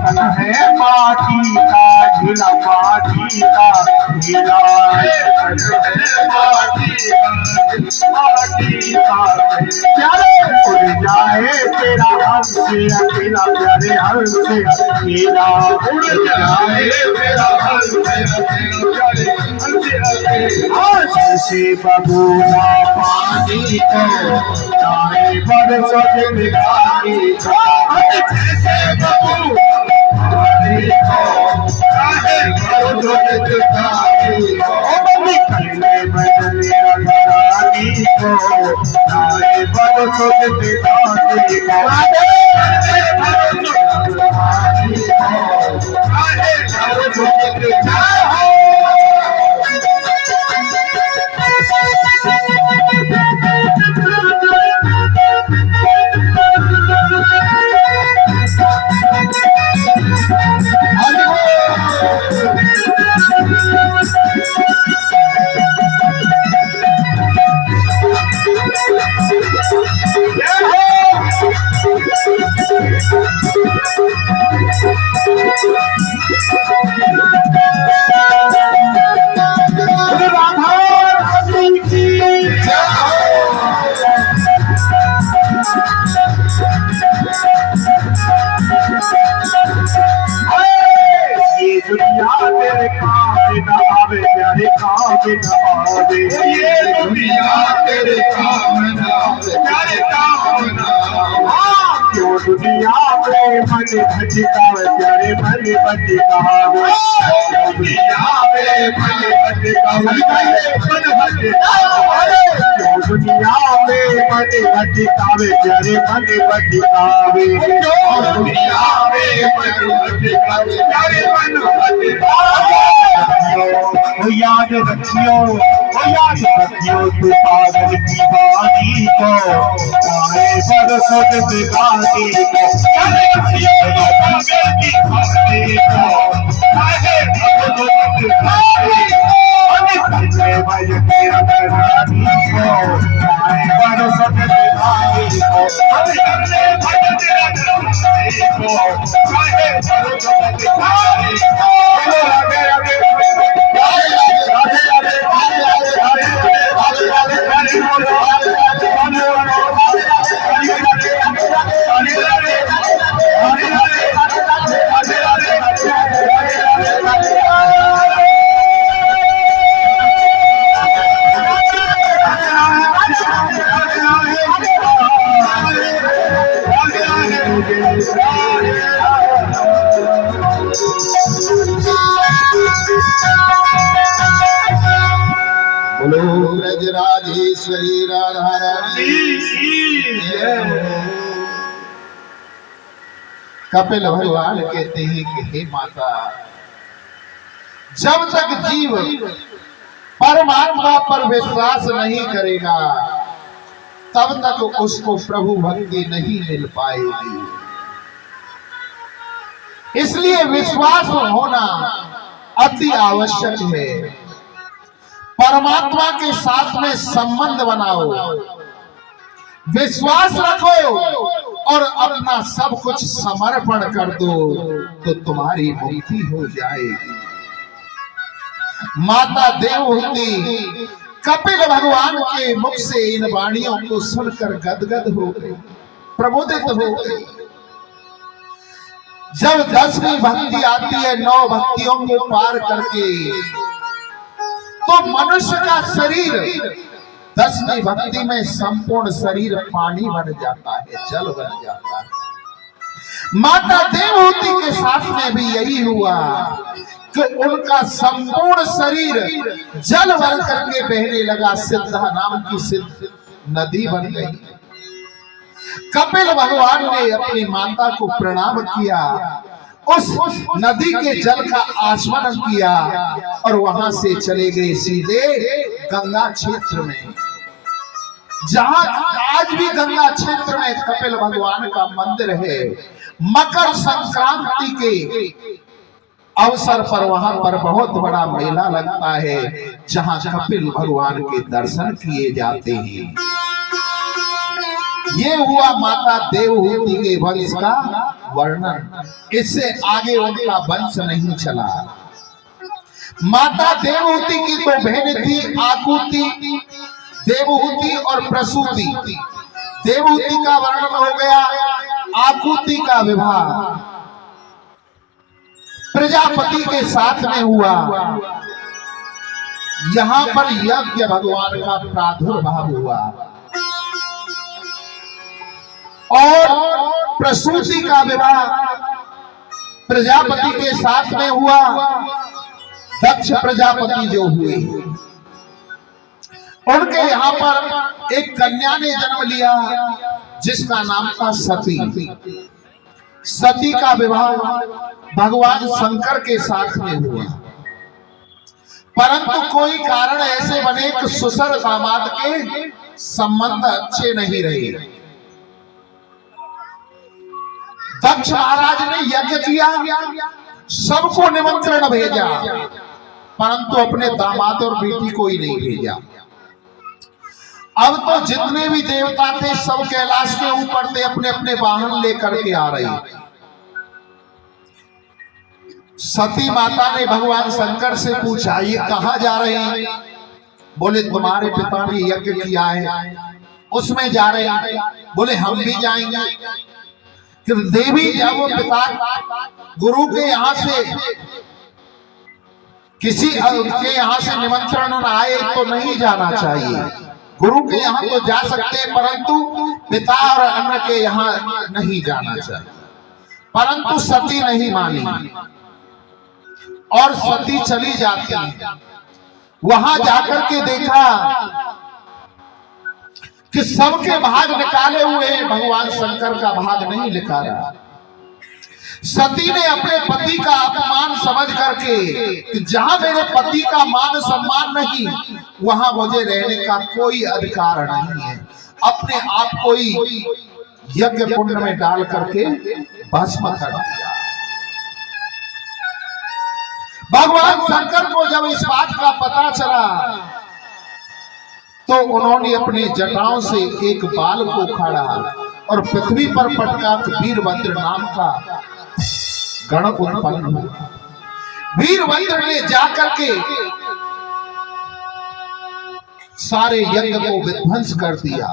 तन है माटी का ढीला, माटी का ढीला, प्यारे उड़ जाए तेरा हमसे अकेला, प्यारे हमसे अकेला उड़ जाए तेरा हमसे अकेला। जैसे बबूला पानी को जाए बरसों जिंदगानी को, जैसे बबूला पानी को जाए बरसों जिंदगानी को, निकलने बदले अगरानी को जाए बरसों जिंदगानी को, दुनिया तेरे काम न आवे, प्यारे काम न आवे, ये दुनिया तेरे काम न आवे, प्यारे काम न आवे। क्यों दुनिया में मन भटकावे, प्यारे मन भटकावे, दुनिया में मन भटकावे, मन भटकावे। क्यों दुनिया में मन भटकावे, प्यारे मन भटकावे, दुनिया में मन भटकावे, प्यारे मन भटकावे। ओ याद रखियो, ओ याद रखियो तू पागल की वाणी को, जाए बरसों जिंदगानी को, याद रखियो तू पागल की वाणी को, जाए बरसों जिंदगानी को। निकलने बजते अगरानी को, जाए बरसों जिंदगानी को, निकलने बजते अगरानी को, जाए बरसों जिंदगानी को। बोलो ब्रजराजेश्वरी राधा रानी। कपिल भगवान कहते हैं कि हे माता, जब तक जीव परमात्मा पर विश्वास नहीं करेगा तब तक उसको प्रभु भक्ति नहीं मिल पाएगी। इसलिए विश्वास होना अति आवश्यक है। परमात्मा के साथ में संबंध बनाओ, विश्वास रखो और अपना सब कुछ समर्पण कर दो तो तुम्हारी मुक्ति हो जाएगी। माता देवहूति कपिल भगवान के मुख से इन वाणियों को सुनकर गदगद हो गई, प्रबोधित हो गई। जब 10वीं भक्ति आती है 9 भक्तियों को पार करके, तो मनुष्य का शरीर 10वीं भक्ति में संपूर्ण शरीर पानी बन जाता है, जल बन जाता है। माता देवहूति के साथ में भी यही हुआ कि उनका संपूर्ण शरीर जल भर करके बहने लगा, सिद्धा नाम की सिद्ध नदी बन गई। कपिल भगवान ने अपनी माता को प्रणाम किया, उस नदी के जल का आचमन किया और वहां से चले गए सीधे गंगा क्षेत्र में, जहां आज भी गंगा क्षेत्र में कपिल भगवान का मंदिर है। मकर संक्रांति के अवसर पर वहां पर बहुत बड़ा मेला लगता है, जहां कपिल भगवान के दर्शन किए जाते हैं। ये हुआ माता देवहूति के वंश का वर्णन। इससे आगे उनका वंश नहीं चला। माता देवहूति की दो बहनें थी, आकुति, देवहूति और प्रसूति। देवहूति का वर्णन हो गया, आकुति का विवाह प्रजापति के साथ में हुआ। यहां पर यज्ञ भगवान का प्रादुर्भाव हुआ। और प्रसूति का विवाह प्रजापति के साथ में हुआ। दक्ष प्रजापति जो हुए, उनके यहाँ पर एक कन्या ने जन्म लिया जिसका नाम था सती। सती का विवाह भगवान शंकर के साथ में हुआ, परंतु कोई कारण ऐसे बने कि सुसर दामाद के संबंध अच्छे नहीं रहे। दक्ष महाराज ने यज्ञ किया, सबको निमंत्रण भेजा, परंतु अपने दामाद और बेटी को ही नहीं भेजा। अब तो जितने भी देवता थे सब कैलाश के ऊपर थे, अपने अपने वाहन लेकर के आ रहे। सती माता ने भगवान शंकर से पूछा, ये कहां जा रहे हैं? बोले तुम्हारे पिता ने यज्ञ किया है, उसमें जा रहे हैं। बोले हम भी जाएंगे। कि देवी जब वो पिता गुरु के यहाँ से किसी के यहाँ से निमंत्रण आए तो नहीं जाना चाहिए। गुरु के यहाँ तो जा सकते हैं, परंतु पिता और अन्य के यहाँ नहीं जाना चाहिए। परंतु सती नहीं मानी और सती चली जाती है। वहां जाकर के देखा कि सबके भाग निकाले हुए हैं, भगवान शंकर का भाग नहीं निकाला। सती ने अपने पति का अपमान समझ करके कि जहां मेरे पति का मान सम्मान नहीं, वहां मुझे रहने का कोई अधिकार नहीं है, अपने आप को ही यज्ञ कुंड में डाल करके भस्म कर दिया। भगवान शंकर को जब इस बात का पता चला तो उन्होंने अपनी जटाओं से एक बाल को उखाड़ा और पृथ्वी पर पटका। वीरभद्र नाम का गण उत्पन्न हुआ। वीरभद्र ने जाकर के सारे यज्ञ को विध्वंस कर दिया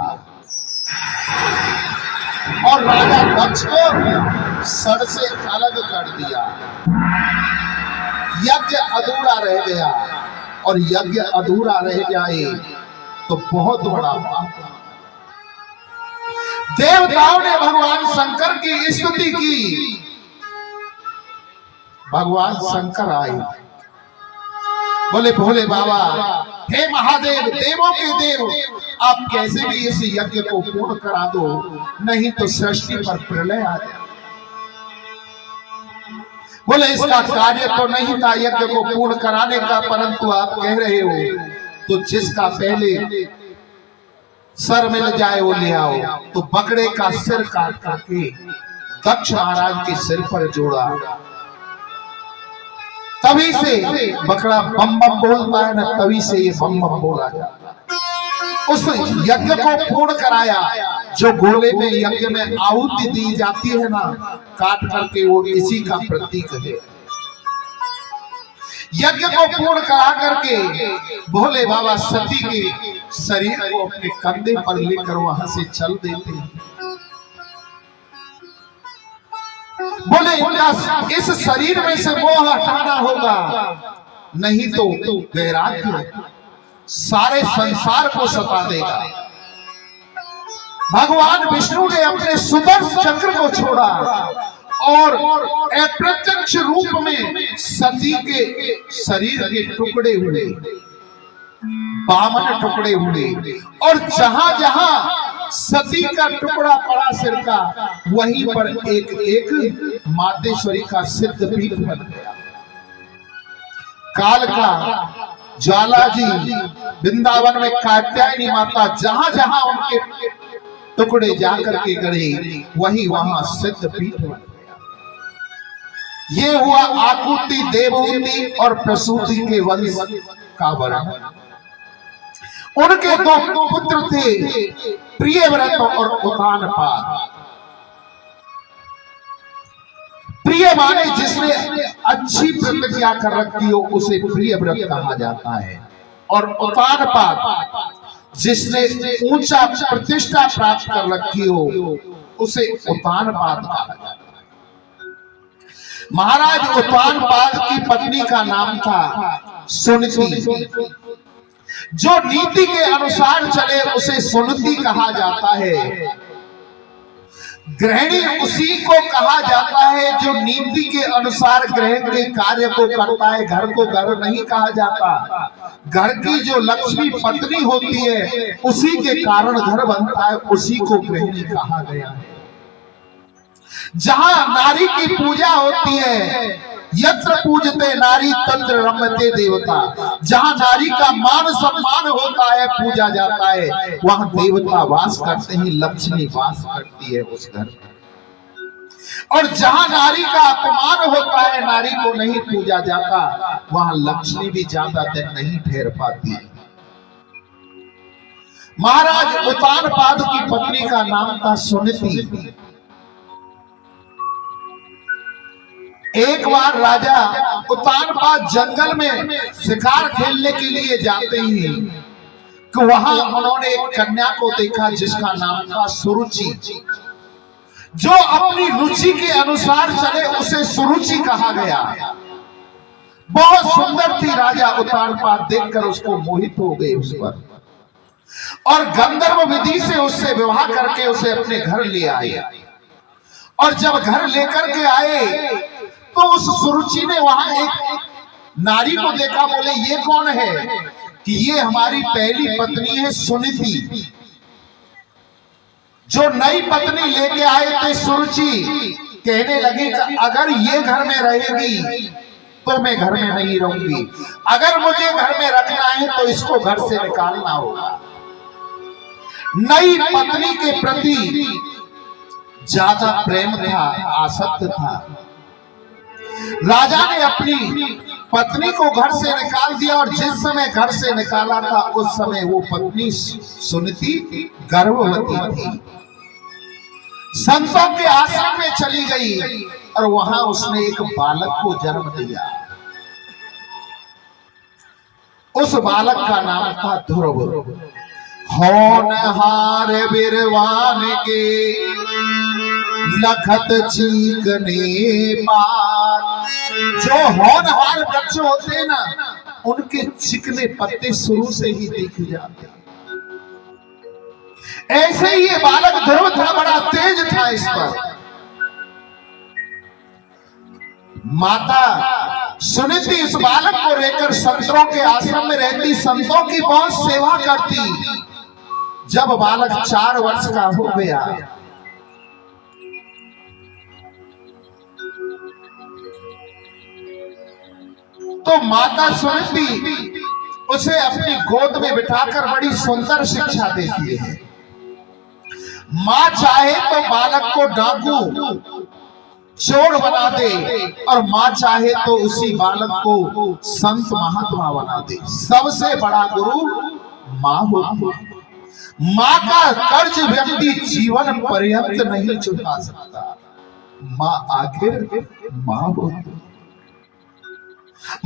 और राजा दक्ष को सर से अलग कर दिया। यज्ञ अधूरा रह गया, और यज्ञ अधूरा रह जाए तो बहुत बड़ा पाप। देवताओं ने भगवान शंकर की स्तुति की। भगवान शंकर आए, बोले भोले बाबा, हे महादेव, देवों के देव, आप कैसे भी इस यज्ञ को पूर्ण करा दो, नहीं तो सृष्टि पर प्रलय आ जाए। बोले इसका कार्य तो नहीं था यज्ञ को पूर्ण कराने का, परंतु आप कह रहे हो तो जिसका पहले सर मिल जाए वो ले आओ। तो बकरे का सिर काट करके दक्ष महाराज के सिर पर जोड़ा। तभी से बकरा बम बम बोलता है ना, तभी से ये बम बम बोला जाता है। उस यज्ञ को पूर्ण कराया। जो गोले में यज्ञ में आहुति दी जाती है ना, काट करके, वो इसी का प्रतीक है। यज्ञ को पूर्ण करा करके भोले बाबा सती के शरीर को अपने कंधे पर लेकर वहां से चल देते हैं। बोले इस शरीर में से मोह हटाना होगा, नहीं तो वैराग्य सारे संसार को सता देगा। भगवान विष्णु ने अपने सुदर्शन चक्र को छोड़ा और अप्रत्यक्ष रूप में सती के शरीर के टुकड़े हुए, 52 टुकड़े हुए, और जहां जहां सती का टुकड़ा पड़ा सिर का, वहीं पर एक एक मातेश्वरी का सिद्ध पीठ बन गया। काल का ज्वाला जी वृंदावन में कात्यायनी माता, जहां जहां उनके टुकड़े जाकर के गड़े, वहीं वहां सिद्ध पीठ बन गया। ये हुआ आकुति, देवहूति और प्रसूति के वंश का वर्णन। उनके दो पुत्र थे, प्रियव्रत और उतानपाद। प्रिय माने जिसने अच्छी प्रतिज्ञा कर रखी हो उसे प्रियव्रत कहा जाता है, और उतानपाद जिसने ऊंचा प्रतिष्ठा प्राप्त कर रखी हो उसे उतानपाद कहा जाता है। महाराज उतानपाद की पत्नी का नाम था सुनीति। जो नीति के अनुसार चले उसे सुनीति कहा जाता है। गृहिणी उसी को कहा जाता है जो नीति के अनुसार गृह के कार्य को करता है। घर को घर नहीं कहा जाता। घर की जो लक्ष्मी पत्नी होती है उसी के कारण घर बनता है, उसी को गृहिणी कहा गया है। जहां नारी की पूजा होती है, यत्र पूजते नारी तत्र रमते देवता। जहां नारी का मान सम्मान होता है, पूजा जाता है, वहां देवता वास करते हैं, लक्ष्मी वास करती है उस घर में। और जहां नारी का अपमान होता है, नारी को नहीं पूजा जाता, वहां लक्ष्मी भी ज्यादा दिन नहीं ठहर पाती। महाराज उतानपाद की पत्नी का नाम था सुनीति। एक बार राजा उतानपाद जंगल में शिकार खेलने के लिए जाते हैं कि वहां उन्होंने एक कन्या को देखा जिसका नाम था सुरुचि। जो अपनी रुचि के अनुसार चले उसे सुरुचि कहा गया। बहुत सुंदर थी। राजा उतानपाद देखकर उसको मोहित हो गए उस पर, और गंधर्व विधि से उससे विवाह करके उसे अपने घर ले आए। और जब घर लेकर के आए तो उस सुरुचि ने वहां एक नारी को देखा। बोले ये कौन है? कि ये हमारी पहली पत्नी है सुनीति। जो नई पत्नी लेके आए थे सुरुचि, कहने लगी कि अगर ये घर में रहेगी तो मैं घर में नहीं रहूंगी, अगर मुझे घर में रखना है तो इसको घर से निकालना होगा। नई पत्नी के प्रति ज्यादा प्रेम था, आसक्त था। राजा ने अपनी पत्नी को घर से निकाल दिया, और जिस समय घर से निकाला था उस समय वो पत्नी सुनीति गर्भवती थी। संतों के आश्रम में चली गई और वहां उसने एक बालक को जन्म दिया। उस बालक का नाम था ध्रुव। होनहार बिरवान के लखत चीकने पार। जो होनहार बच्चे होते हैं ना, उनके चिकने पत्ते शुरू से ही दिख जाते हैं। ऐसे ही ये बालक ध्रुव था, बड़ा तेज था इस पर। माता सुनीति इस बालक को लेकर संतों के आश्रम में रहती, संतों की बहुत सेवा करती। जब बालक 4 वर्ष का हो गया तो माता सुनीति उसे अपनी गोद में बिठाकर बड़ी सुंदर शिक्षा देती है। मां चाहे तो बालक को डाकू चोर बना दे, और मां चाहे तो उसी बालक को संत महात्मा बना दे। सबसे बड़ा गुरु मां होती है। मां का कर्ज व्यक्ति जीवन पर्यंत नहीं चुका सकता। मां आखिर मां होती।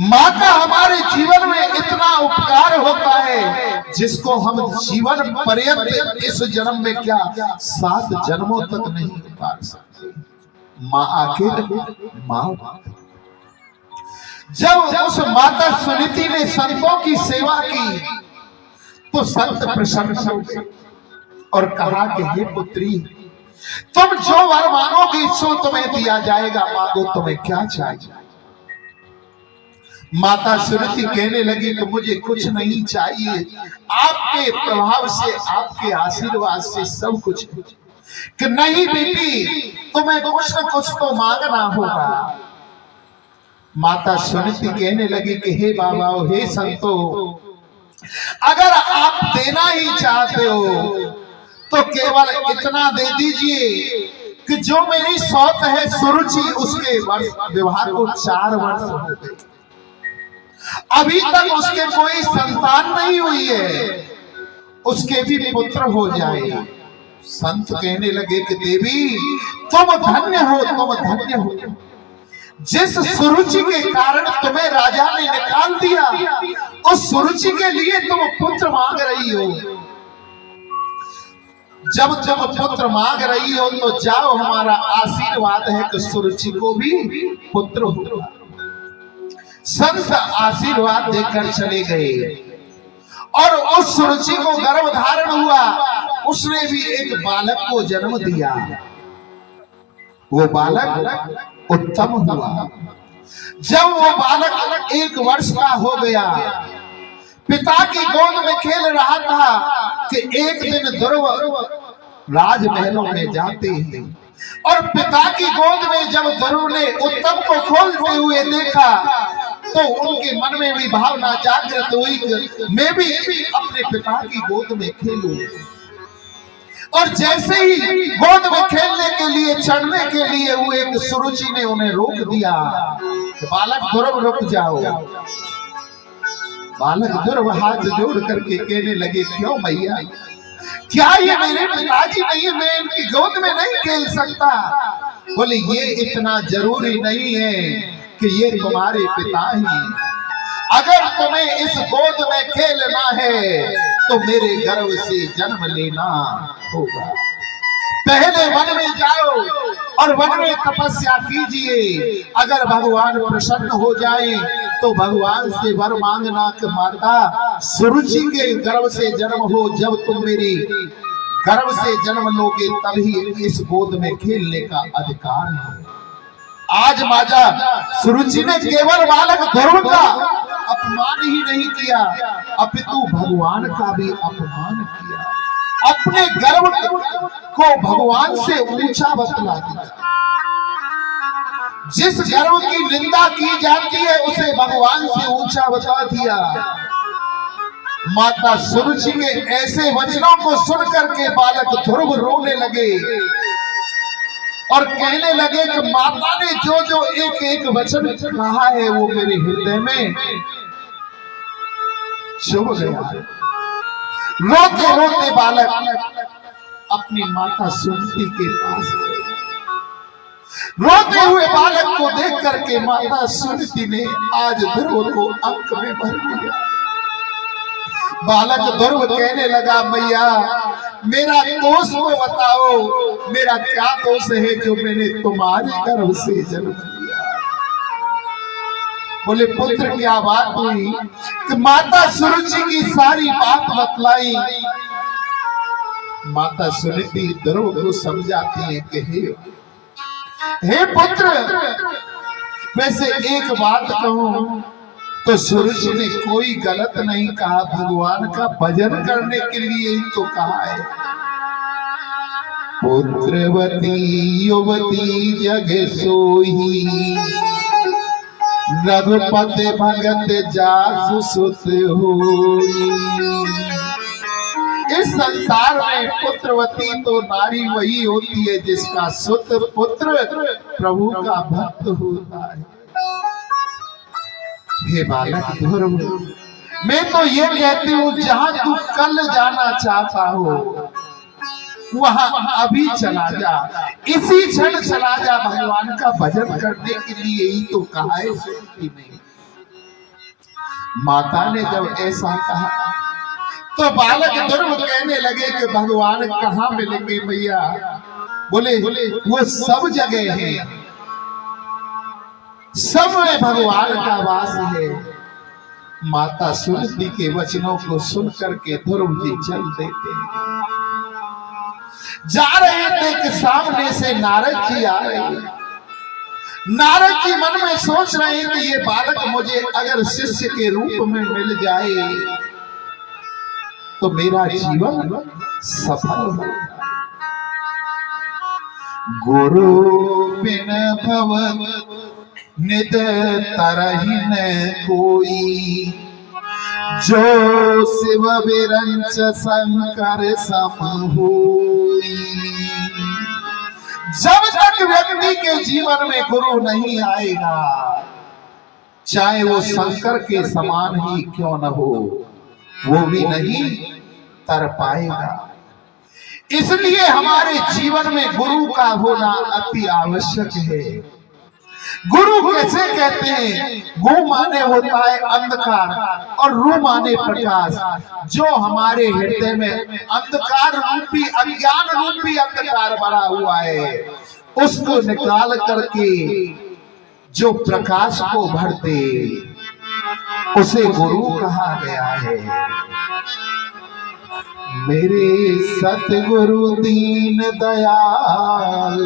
मां का हमारे जीवन में इतना उपकार होता है जिसको हम जीवन पर्यंत इस जन्म में क्या 7 जन्मों तक नहीं पा सकते। मां आखिर मां। जब उस माता सुनीति ने संतों की सेवा की तो संत प्रसन्न हुए और कहा कि हे पुत्री, तुम जो वर मांगोगी सो तुम्हें दिया जाएगा, मांगो तुम्हें क्या चाहिए। माता सुनीति कहने लगी कि मुझे कुछ नहीं चाहिए, आपके प्रभाव से, आपके आशीर्वाद से सब कुछ। कि नहीं बेटी, तुम्हें कुछ न कुछ तो मांगना होगा। माता सुनीति कहने लगी कि हे बाबा, हे संतो, अगर आप देना ही चाहते हो तो केवल इतना दे दीजिए कि जो मेरी सौत है सुरुचि, उसके विवाह को 4 वर्ष हो गए, अभी तक उसके कोई संतान नहीं हुई है। उसके भी पुत्र हो जाए। संत कहने लगे कि देवी तुम धन्य हो, तुम धन्य हो। जिस सुरुचि के कारण तुम्हें राजा ने निकाल दिया, उस सुरुचि के लिए तुम पुत्र मांग रही हो। जब जब पुत्र मांग रही हो तो जाओ, हमारा आशीर्वाद है कि सुरुचि को भी पुत्र हो। संत आशीर्वाद देकर चले गए और उस सुरुचि को गर्भ धारण हुआ। उसने भी एक बालक को जन्म दिया। वो बालक उत्तम हुआ। जब वो बालक 1 वर्ष का हो गया, पिता की गोद में खेल रहा था कि एक दिन ध्रुव राजमहलों में जाते हैं और पिता की गोद में जब ध्रुव ने उत्तम को खोलते हुए देखा तो उनके मन में भी भावना जागृत हुई कि मैं भी अपने पिता की गोद में खेलूं। और जैसे ही गोद में खेलने के लिए चढ़ने के लिए हुए, एक सुरुचि ने उन्हें रोक दिया। तो बालक ध्रुव रुक जाओ। बालक ध्रुव हाथ जोड़ करके कहने लगे, क्यों मैया, क्या ये मेरे पिताजी नहीं है, मैं इनकी गोद में नहीं खेल सकता? बोले ये इतना जरूरी नहीं है कि ये तुम्हारे पिता ही। अगर तुम्हें इस गोद में खेलना है तो मेरे गर्भ से जन्म लेना होगा। पहले वन में जाओ और वन में तपस्या कीजिए। अगर भगवान प्रसन्न हो जाए तो भगवान से वर मांगना कि माता सुरुचि के गर्भ से जन्म हो। जब तुम मेरी गर्भ से जन्म लोगे तभी इस गोद में खेलने का अधिकार है। आज माता सुरुचि ने केवल बालक ध्रुव का अपमान ही नहीं किया, अपितु भगवान का भी अपमान किया। अपने गर्व को भगवान से ऊंचा बतला दिया। जिस गर्व की निंदा की जाती है उसे भगवान से ऊंचा बता दिया। माता सुरुचि के ऐसे वचनों को सुनकर के बालक ध्रुव रोने लगे और कहने लगे कि माता ने जो जो एक एक वचन कहा है वो मेरे हृदय में चुभ गया। रोते रोते बालक अपनी माता सुमति के पास गए। रोते हुए बालक को देख करके माता सुमति ने आज ध्रुव को अंक में भर दिया। बालक ध्रुव कहने लगा, मैया मेरा दोष को बताओ, मेरा क्या दोष है जो मैंने तुम्हारे गर्भ से जन्म लिया? बोले पुत्र क्या बात हुई? कि माता सुरुचि की सारी बात बतलाई। माता सुनीति ध्रुव को समझाती है कि हे पुत्र, वैसे एक बात कहूं तो सुरुचि ने कोई गलत नहीं कहा, भगवान का भजन करने के लिए ही तो कहा है। पुत्रवती युवती जग सोई, रघुपति भगत जासु सुत होई। इस संसार में पुत्रवती तो नारी वही होती है जिसका सुत पुत्र प्रभु का भक्त होता है। हे बालक ध्रुव, मैं तो ये कहती हूँ जहां तू कल जाना चाहता हो वहां अभी चला जा, इसी क्षण चला जा। भगवान का भजन करने के लिए ही तो कहा है। सुनती नहीं। माता ने जब ऐसा कहा तो बालक ध्रुव कहने लगे कि भगवान कहाँ मिलेंगे मैया? बोले वो सब जगह है, सब में भगवान का वास है। माता सुनीति के वचनों को सुन करके ध्रुव जी चल देते हैं। जा रहे थे कि सामने से नारद जी आ रहे हैं। नारद जी मन में सोच रहे हैं कि ये बालक मुझे अगर शिष्य के रूप में मिल जाए तो मेरा जीवन सफल हो। गुरु बिन भव निद तरहि न कोई, जो शिव विरंच शंकर सम होई। जब तक व्यक्ति के जीवन में गुरु नहीं आएगा, चाहे वो शंकर के समान ही क्यों न हो, वो भी नहीं तर पाएगा। इसलिए हमारे जीवन में गुरु का होना अति आवश्यक है। गुरु कैसे कहते हैं? गु माने होता है अंधकार और रू माने प्रकाश। जो हमारे हृदय में अंधकार रूपी, अज्ञान रूपी अंधकार भरा हुआ है, उसको निकाल करके जो प्रकाश को भर दे, उसे गुरु कहा गया है। मेरे सतगुरु दीन दयाल,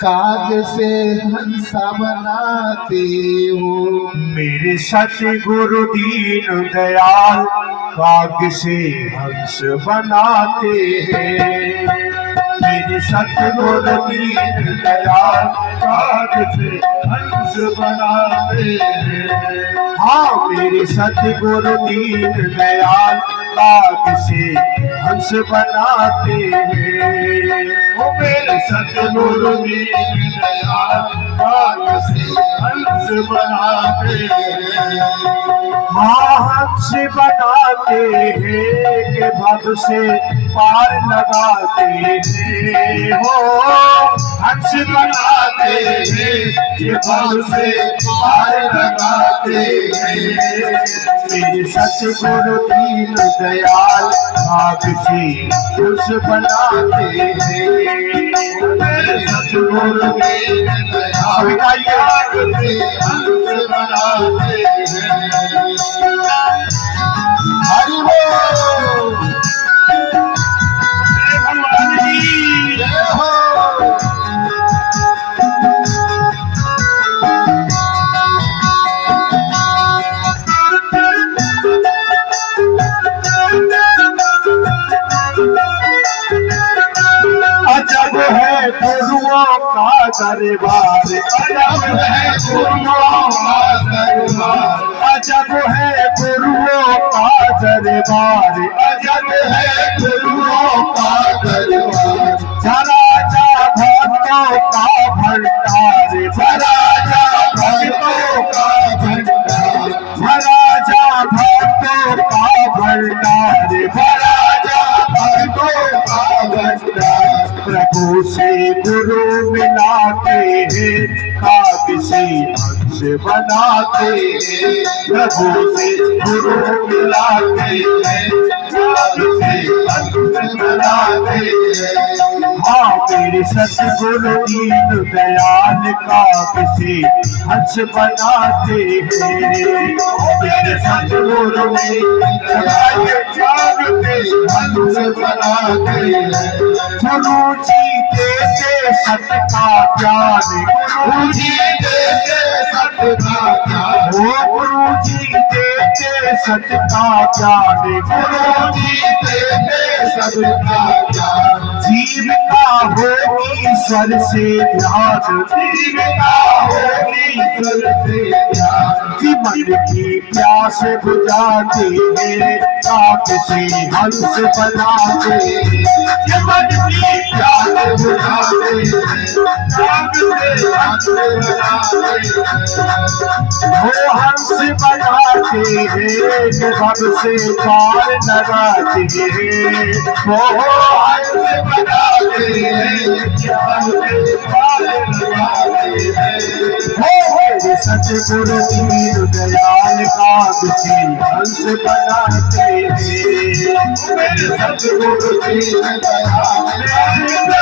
काग से हंसा बनाते हो। मेरे सतगुरु दीन दयाल, काग से हंस बनाते हैं। मेरे सतगुरु दीन दयाल, काग से हंस बनाते हैं। हाँ, मेरे सतगुरु दीन दयाल, काग से हंस बनाते हैं। ओ मेरे सतगुरु दीन दयाल, काग से हंस बनाते हैं। हाँ, हंस बनाते हैं कि भव से पार लगाते हैं। हो, हंस बनाते हैं कि भव से पार लगाते हैं। मेरे सतगुरु दीन दयाल, काग से हंस बनाते हैं। मेरे सतगुरु दीन दयाल, काग से हंस बनाते हैं। हरि बोल, जय भगवान जी। जय हो। अजब है गुरुओं का दरबार, अजब है गुरुओं का दरबार, अजब है गुरुओं का दरबार, अजब है गुरुओं का दरबार। धरा जा भक्तों का भंडार, भरा जा भक्तों का भंडार, धरा जा भक्तों का भंडार, भरा जा भक्तों का भंडार। प्रभु से गुरु मिलाते हैं, काग से हंस बनाते हैं। प्रभु से गुरु मिलाते हैं, काग से हंस बनाते हैं। हाँ, मेरे सतगुरु दीन दयाल, काग से हंस बनाते हैं। मेरे सतगुरु दीन दयाल, काग से हंस बनाते हैं। गुरु जी देते सत का ज्ञान, गुरु जी देते सत का ज्ञान, ओ गुरु जी देते सत का ज्ञान, गुरु जी देते सत का ज्ञान। जीव का हो ईश्वर से ध्यान, जीव का हो ईश्वर से ध्यान। कि मन की प्यास बुझाते हैं, काग से हंस बनाते हैं। ये मन की प्यास बुझाते हैं, काग से हंस बनाते हैं। वो हंस बनाते हैं कि भव से पार लगाते हैं। वो हंस बनाते हैं, भव से पार लगाते हैं। मेरे सतगुरु दीन दयाल, काग से हंस बनाते हैं। मेरे सतगुरु दीन दयाल, मेरे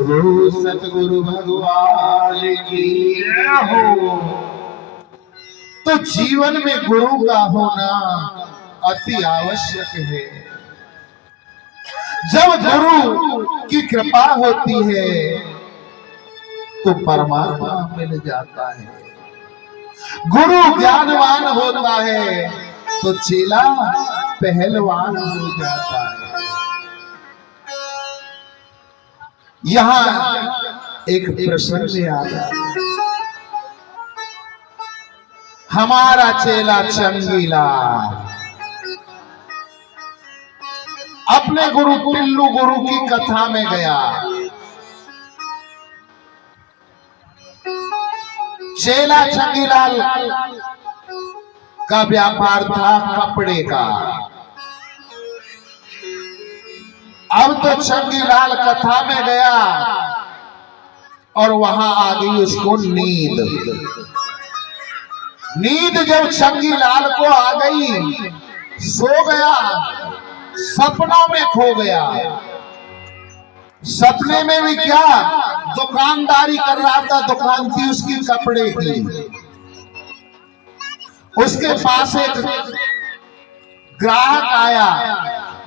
बोलो सतगुरु भगवान की जय हो। तो जीवन में गुरु का होना अति आवश्यक है। जब गुरु की कृपा होती है तो परमात्मा मिल जाता है। गुरु ज्ञानवान होता है तो चेला पहलवान हो जाता है। यहाँ एक प्रसंग याद आता है। हमारा चेला चंगीलाल अपने गुरु टिल्लू गुरु की कथा में गया। चेला चंगीलाल का व्यापार था कपड़े का। अब तो चंगीलाल कथा में गया और वहां आ गई उसको नींद। नींद जब चंगीलाल को आ गई, सो गया, सपनों में खो गया। सपने में भी क्या, दुकानदारी कर रहा था, दुकान थी उसकी कपड़े की। उसके पास एक ग्राहक आया,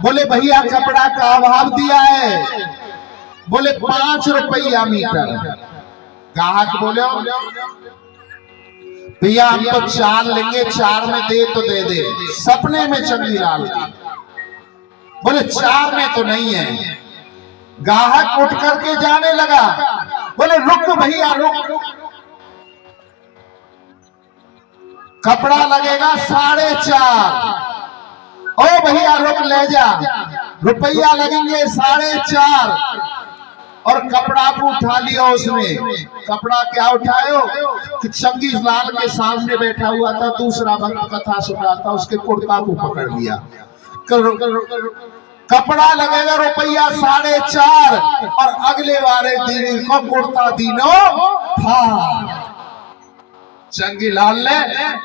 बोले भैया कपड़ा का अभाव दिया है। बोले 5 रुपया मीटर। ग्राहक बोले भैया हम तो 4 लेंगे, 4 में दे तो दे दे। सपने में चंगीलाल बोले 4 में तो नहीं है। ग्राहक उठ करके जाने लगा, बोले रुक भैया रुक, कपड़ा लगेगा 4.5। ओ भैया रुक, ले जा, रुपया लगेंगे 4.5। और कपड़ा को उठा लिया उसने। कपड़ा क्या उठायो कि चंगीलाल के सामने बैठा हुआ था, दूसरा भक्त कथा सुन रहा था, उसके कुर्ता को पकड़ लिया। कपड़ा लगेगा रुपया 4.5 और अगले वाले दिन को कुर्ता दीनो था। चंगीलाल ने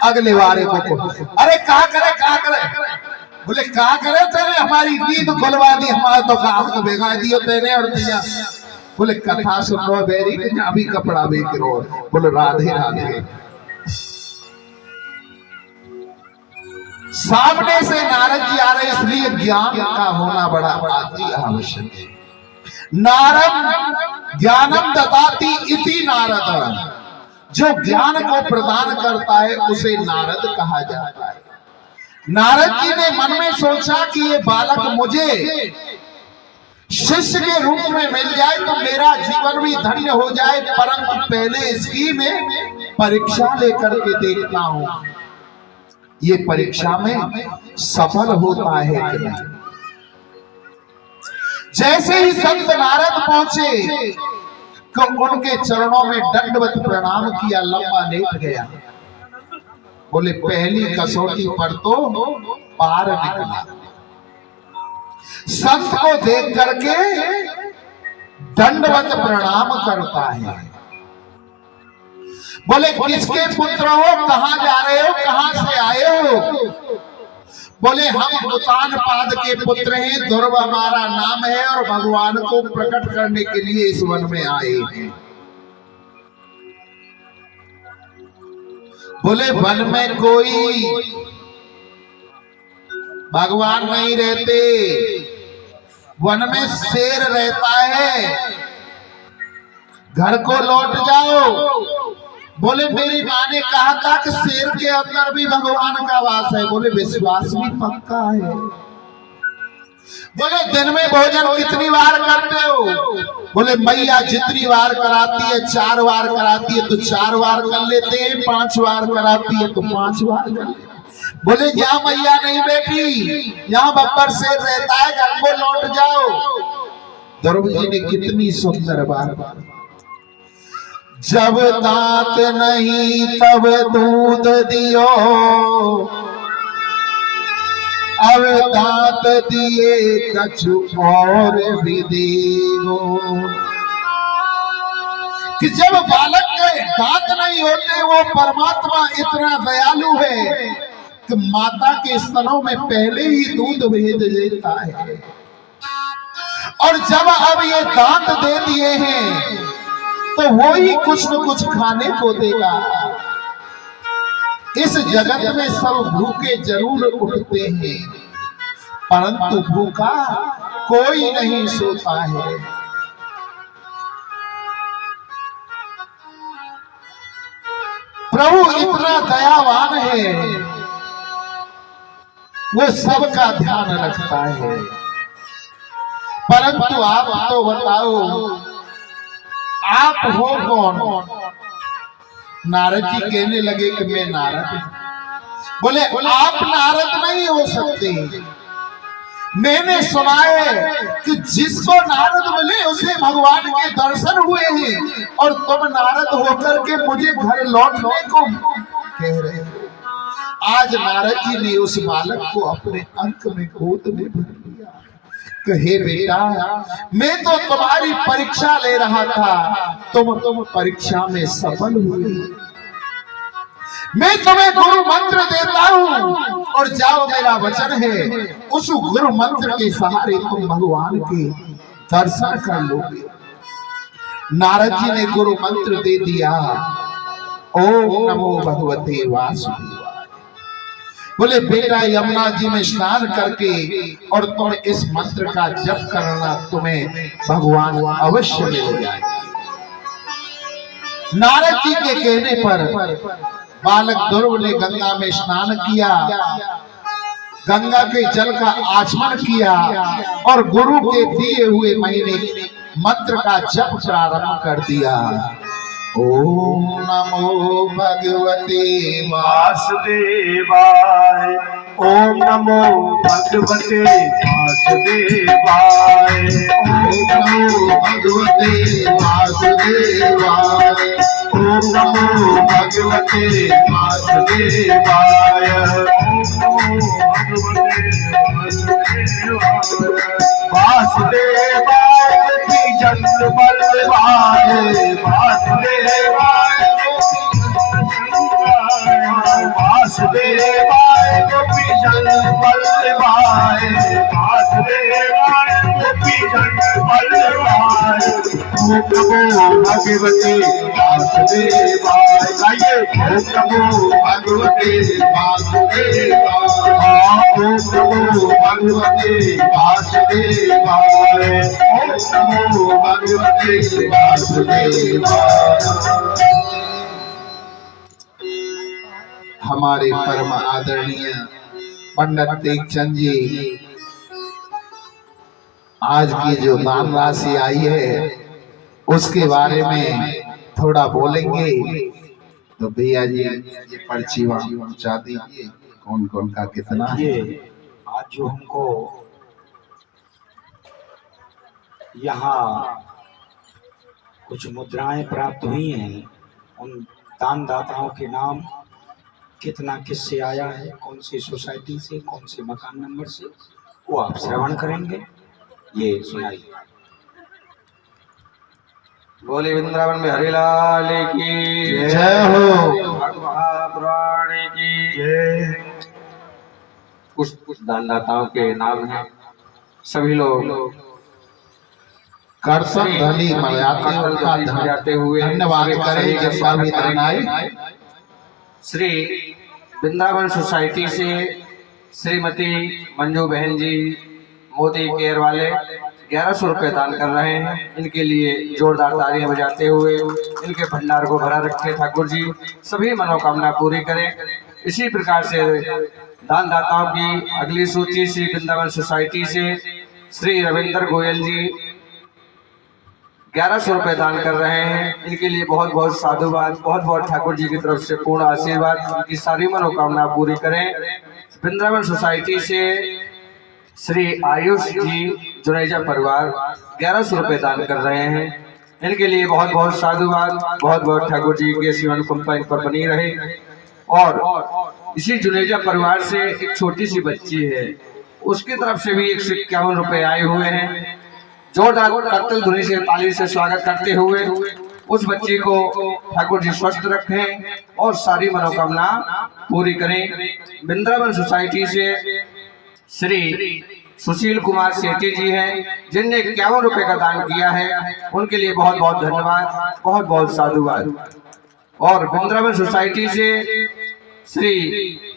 अगले वाले को अरे क्या करे, बोले क्या करे तेरे, हमारी नींद खुलवा दी, हमारा तो काम को बेगा दियो तेने और दिया। बोले कथा सुन लो बेरी, अभी कपड़ा बेच रो। बोले राधे राधे। सामने से नारद जी आ रहे, इसलिए ज्ञान का होना बड़ा अति आवश्यक है। नारद ज्ञानम ददाति इति नारद, जो ज्ञान को प्रदान करता है उसे नारद कहा जाता है। नारद जी ने मन में सोचा कि ये बालक मुझे शिष्य के रूप में मिल जाए तो मेरा जीवन भी धन्य हो जाए, परंतु पहले इसकी मैं परीक्षा लेकर के देखता हूं, ये परीक्षा में सफल होता है कि नहीं। जैसे ही संत नारद पहुंचे तो उनके चरणों में दंडवत प्रणाम किया, लंबा लेट गया। बोले पहली कसौटी पर तो पार निकला। संत को देख करके दंडवत प्रणाम करता है। बोले किसके पुत्र हो, कहां जा रहे हो, कहां से आए हो। बोले हम उत्तानपाद के पुत्र हैं, ध्रुव हमारा नाम है और भगवान को प्रकट करने के लिए इस वन में आए हैं। बोले वन में कोई भगवान नहीं रहते, वन में शेर रहता है, घर को लौट जाओ। बोले मेरी माँ ने कहा था कि शेर के अंदर भी भगवान का वास है। बोले विश्वास भी पक्का है। बोले दिन में भोजन कितनी बार करते हो। बोले मैया जितनी बार कराती है, 4 बार कराती है तो 4 बार कर लेते हैं, 5 बार कराती है तो 5 बार कर लेते हैं। बोले जहाँ मैया नहीं बैठी, यहाँ बब्बर शेर रहता है, घर को लौट जाओ। ध्रुव जी ने कितनी सुंदर बात, जब दांत नहीं तब दूध दियो, अब दांत दिए कछु और भी दियो। कि जब बालक के दांत नहीं होते, वो परमात्मा इतना दयालु है कि माता के स्तनों में पहले ही दूध भेज देता है। और जब अब ये दांत दे दिए हैं तो वो ही कुछ न कुछ खाने को देगा। इस जगत में सब भूखे जरूर उठते हैं, परंतु भूखा कोई नहीं सोता है। प्रभु इतना दयावान है, वो सबका ध्यान रखता है। परंतु आप तो बताओ, आप हो कौन। नारद जी कहने लगे कि मैं नारद हूं। बोले आप नारद नहीं हो सकते। मैंने सुना है कि जिसको नारद मिले उसे भगवान के दर्शन हुए हैं, और तुम नारद होकर के मुझे घर लौटने को कह रहे हो। आज नारद जी ने उस बालक को अपने अंक में गोद में भर लिया। कहे बेटा, मैं तो तुम्हारी परीक्षा ले रहा था, तुम परीक्षा में सफल हुए। मैं तुम्हें गुरु मंत्र देता हूं, और जाओ, मेरा वचन है उस गुरु मंत्र के सहारे तुम भगवान के दर्शन कर लोगे। नारद जी ने गुरु मंत्र दे दिया, ओम नमो भगवते वासुदेवाय। बोले बेटा, यमुना जी में स्नान करके और तुम इस मंत्र का जप करना, तुम्हें भगवान अवश्य मिल जाएगा। नारद जी के कहने पर बालक ध्रुव ने गंगा में स्नान किया, गंगा के जल का आचमन किया, और गुरु के दिए हुए महीने मंत्र का जप प्रारंभ कर दिया। ओम नमो भगवते वासुदेवाय, ओम नमो भगवते वासुदेवाय, ओम नमो भगवते वासुदेवाय, ओम नमो भगवते वासुदेवाय, ओम नमो भगवते वासुदेवाय, की जन्म बलवाय वासुदेवाय, वासुदेवाय गोपी जल बलवाय वासुदेवाय, गोपी जल बलवाय, ओम नमो भगवते वासुदेवाय। गाइए, ओम नमो भगवते वासुदेवाय, ओम नमो भगवते वासुदेवाय, ओम नमो भगवते वासुदेवाय। हमारे परम आदरणीय पंडित टेकचंद जी आज की जो दान राशि आई है उसके बारे में थोड़ा बोलेंगे। तो भैया जी ये पर्ची वहाँ पहुँचा दीजिए, कौन कौन का कितना है। आज जो हमको यहाँ कुछ मुद्राएं प्राप्त हुई हैं, उन दानदाताओं के नाम कितना किससे आया है, कौन सी सोसाइटी से, कौन से मकान नंबर से, वो आप श्रवण करेंगे। ये सुनाइए। बोले वृंदावन में हरिलाल की जय हो। महापुराण की जय। कुछ दानदाताओं के नाम हैं, सभी लोग करसम धनी मलयाती का जाते हुए धन्यवाद करें। जब भी दान आए, श्री वृंदावन सोसाइटी से श्रीमती मंजू बहन जी मोदी केयर वाले 1100 रुपये दान कर रहे हैं। इनके लिए जोरदार तालियां बजाते हुए इनके भंडार को भरा रखे ठाकुर जी सभी मनोकामना पूरी करें। इसी प्रकार से दानदाताओं की अगली सूची श्री वृंदावन सोसाइटी से श्री रविंद्र गोयल जी 1100 रुपये दान कर रहे हैं। इनके लिए बहुत बहुत साधुवाद, बहुत बहुत ठाकुर जी की तरफ से पूर्ण आशीर्वाद, उनकी सारी मनोकामना पूरी करें। वृंदावन सोसाइटी से श्री आयुष जी जुनेजा परिवार 1100 रुपये दान कर रहे हैं। इनके लिए बहुत बहुत साधुवाद, बहुत बहुत ठाकुर जी के शिवन कृपा इन पर बनी रहे। और इसी जुनेजा परिवार से एक छोटी सी बच्ची है, उसकी तरफ से भी 151 रुपये आए हुए हैं। जोरदार करतल ध्वनि से ताली से स्वागत करते हुए उस बच्ची को ठाकुर जी स्वस्थ रखें और सारी मनोकामना पूरी करें। वृंदावन सोसाइटी से श्री सुशील कुमार सेठी जी हैं, जिनने 51 रुपये का दान किया है। उनके लिए बहुत बहुत धन्यवाद, बहुत बहुत साधुवाद। और वृंदावन सोसाइटी से श्री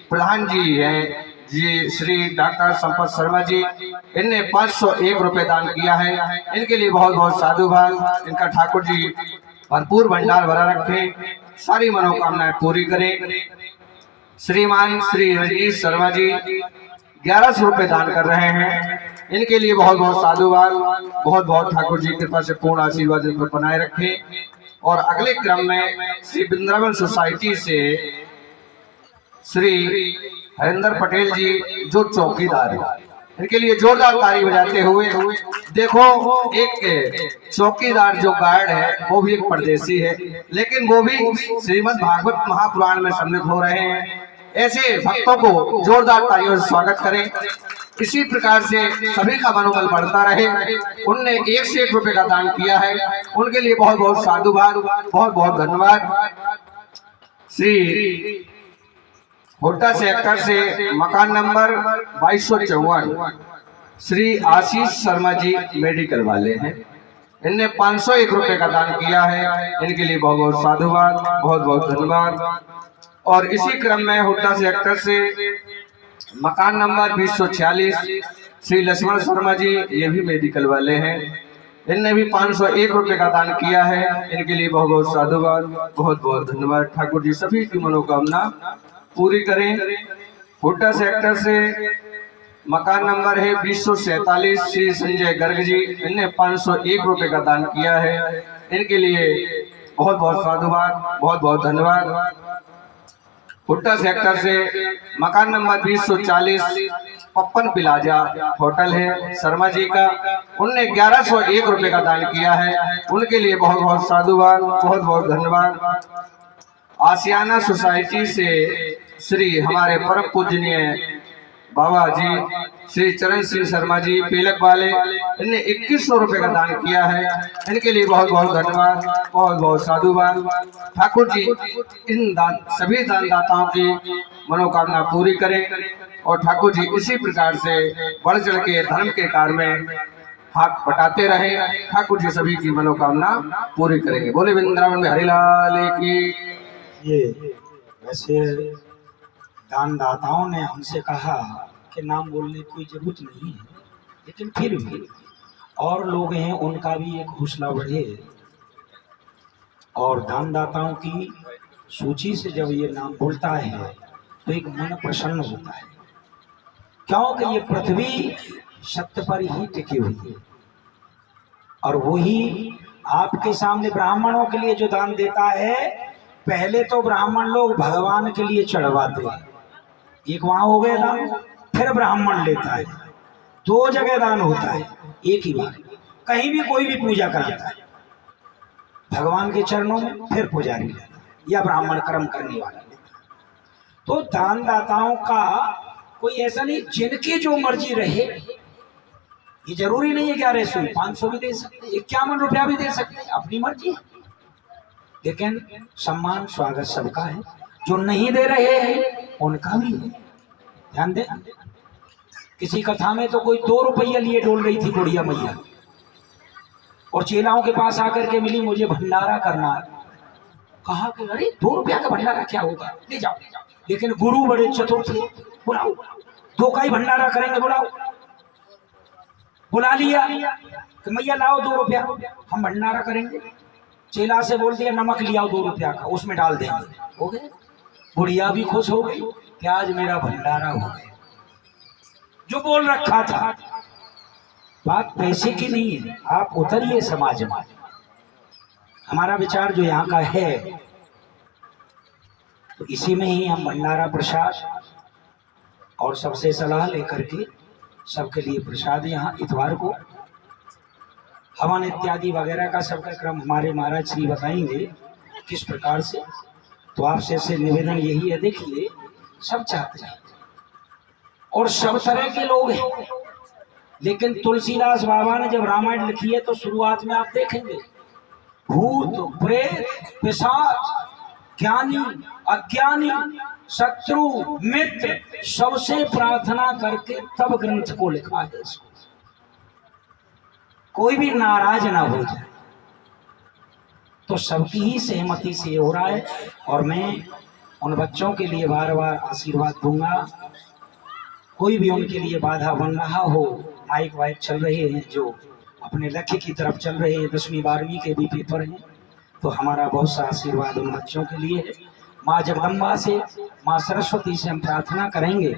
प्रधान जी हैं जी, श्री डॉक्टर संपत शर्मा जी, इनने 501 रुपये दान किया है। इनके लिए बहुत बहुत साधुवाद। इनका ठाकुर जी भरपूर भंडार भरा रखें, सारी मनोकामनाएं पूरी करें। श्रीमान श्री रजनीश शर्मा जी 1100 रुपये दान कर रहे हैं। इनके लिए बहुत बहुत साधुवाद, बहुत बहुत ठाकुर जी कृपा से पूर्ण आशीर्वाद इन पर बनाए रखें। और अगले क्रम में श्री वृंदावन सोसाइटी से श्री हरिंदर पटेल जी जो चौकीदार है, इनके लिए जोरदार ताली बजाते हुए। देखो एक चौकीदार जो गार्ड है वो भी एक परदेसी है, लेकिन वो भी श्रीमद् भागवत महापुराण में सम्मिलित हो रहे हैं। ऐसे भक्तों को जोरदार तालियों से स्वागत करें। इसी प्रकार से सभी का मनोबल बढ़ता रहे। उनने 1 से 1 रुपए का दान किया है, उनके लिए बहुत बहुत साधुवाद, बहुत बहुत धन्यवाद। श्री हुड्डा सेक्टर से मकान नंबर 2254 श्री आशीष शर्मा जी मेडिकल वाले हैं, इनने 501 रुपए का दान किया है, इनके लिए बहुत बहुत साधुवाद, बहुत बहुत धन्यवाद। और इसी क्रम में हुड्डा सेक्टर से मकान नंबर 246 श्री लक्ष्मण शर्मा जी, ये भी मेडिकल वाले हैं, इनने भी 501 रुपए का दान किया है, इनके लिए बहुत बहुत साधुवाद, बहुत बहुत धन्यवाद। ठाकुर जी सभी की मनोकामना पूरी करें। हुड्डा सेक्टर से मकान नंबर है 247 श्री संजय गर्ग जी, इनने 501 रुपए का दान किया है, इनके लिए बहुत बहुत साधुवाद, बहुत बहुत धन्यवाद। हुड्डा सेक्टर से मकान नंबर 240 पप्पन प्लाजा होटल है शर्मा जी का, उनने 1101 रुपए का दान किया है, उनके लिए बहुत बहुत साधुवाद, बहुत बहुत धन्यवाद। आसियाना सोसाइटी से श्री हमारे परम पूजनीय बाबा जी श्री चरण सिंह शर्मा जी पेलक वाले, इनने 2100 रुपए का दान किया है, इनके लिए बहुत बहुत धन्यवाद, बहुत बहुत साधुवाद। ठाकुर जी इन सभी दानदाताओं की मनोकामना पूरी करें और ठाकुर जी इसी प्रकार से बढ़ चढ़ के धर्म के कार्य में हाथ बटाते रहे। ठाकुर जी सभी की मनोकामना पूरी करेंगे। बोले वृंदावन में हरिलाल की। ये वैसे दानदाताओं ने हमसे कहा कि नाम बोलने की कोई जरूरत नहीं है, लेकिन फिर भी और लोग हैं उनका भी एक हौसला बढ़े और दानदाताओं की सूची से जब ये नाम बोलता है तो एक मन प्रसन्न होता है, क्योंकि ये पृथ्वी सत्य पर ही टिकी हुई है और वही आपके सामने ब्राह्मणों के लिए जो दान देता है, पहले तो ब्राह्मण लोग भगवान के लिए चढ़वाते हैं, एक वहां हो गया दान, फिर ब्राह्मण लेता है, 2 जगह दान होता है एक ही बार। कहीं भी कोई भी पूजा कराता है भगवान के चरणों में, फिर पुजारी लेता है या ब्राह्मण कर्म करने वाला लेता है। तो दानदाताओं का कोई ऐसा नहीं, जिनकी जो मर्जी रहे, ये जरूरी नहीं है कि अरे 500 भी दे सकते, 51 रुपया भी दे सकते, अपनी मर्जी है, लेकिन सम्मान स्वागत सबका है। जो नहीं दे रहे हैं उनका भी है, ध्यान दें। किसी कथा में तो कोई 2 रुपया लिए डोल रही थी बुढ़िया मैया और चेलाओं के पास आकर के मिली, मुझे भंडारा करना है। कहा कि अरे 2 रुपया का भंडारा क्या होगा, ले जाओ। लेकिन गुरु बड़े चतुर थे, बुलाओ, 2 का ही भंडारा करेंगे, बुलाओ। बुला लिया कि मैया लाओ 2 रुपया, हम भंडारा करेंगे। चेला से बोल दिया नमक लियाओ 2 रुपया का, उसमें डाल देंगे, हो गए। बुढ़िया भी खुश हो गई कि आज मेरा भंडारा हो गया। जो बोल रखा था, बात पैसे की नहीं है, आप उतरिए समाज में। हमारा विचार जो यहाँ का है, तो इसी में ही हम भंडारा प्रसाद और सबसे सलाह लेकर के सबके लिए प्रसाद यहाँ इतवार को हवन इत्यादि वगैरह का सबका क्रम हमारे महाराज श्री बताएंगे किस प्रकार से। तो आपसे ऐसे निवेदन यही है, देखिए सब चाहते हैं और सब तरह के लोग हैं, लेकिन तुलसीदास बाबा ने जब रामायण लिखी है तो शुरुआत में आप देखेंगे भूत प्रेत पिशाच ज्ञानी अज्ञानी शत्रु मित्र सबसे प्रार्थना करके तब ग्रंथ को लिखा है। इसको कोई भी नाराज ना हो जाए, तो सबकी ही सहमति से हो रहा है। और मैं उन बच्चों के लिए बार बार आशीर्वाद दूंगा, कोई भी उनके लिए बाधा बन रहा हो, माइक वाइक चल रहे हैं जो अपने लक्ष्य की तरफ चल रहे हैं, 10वीं 12वीं के भी पेपर हैं, तो हमारा बहुत सा आशीर्वाद उन बच्चों के लिए है। माँ जगदम्बा से, माँ सरस्वती से हम प्रार्थना करेंगे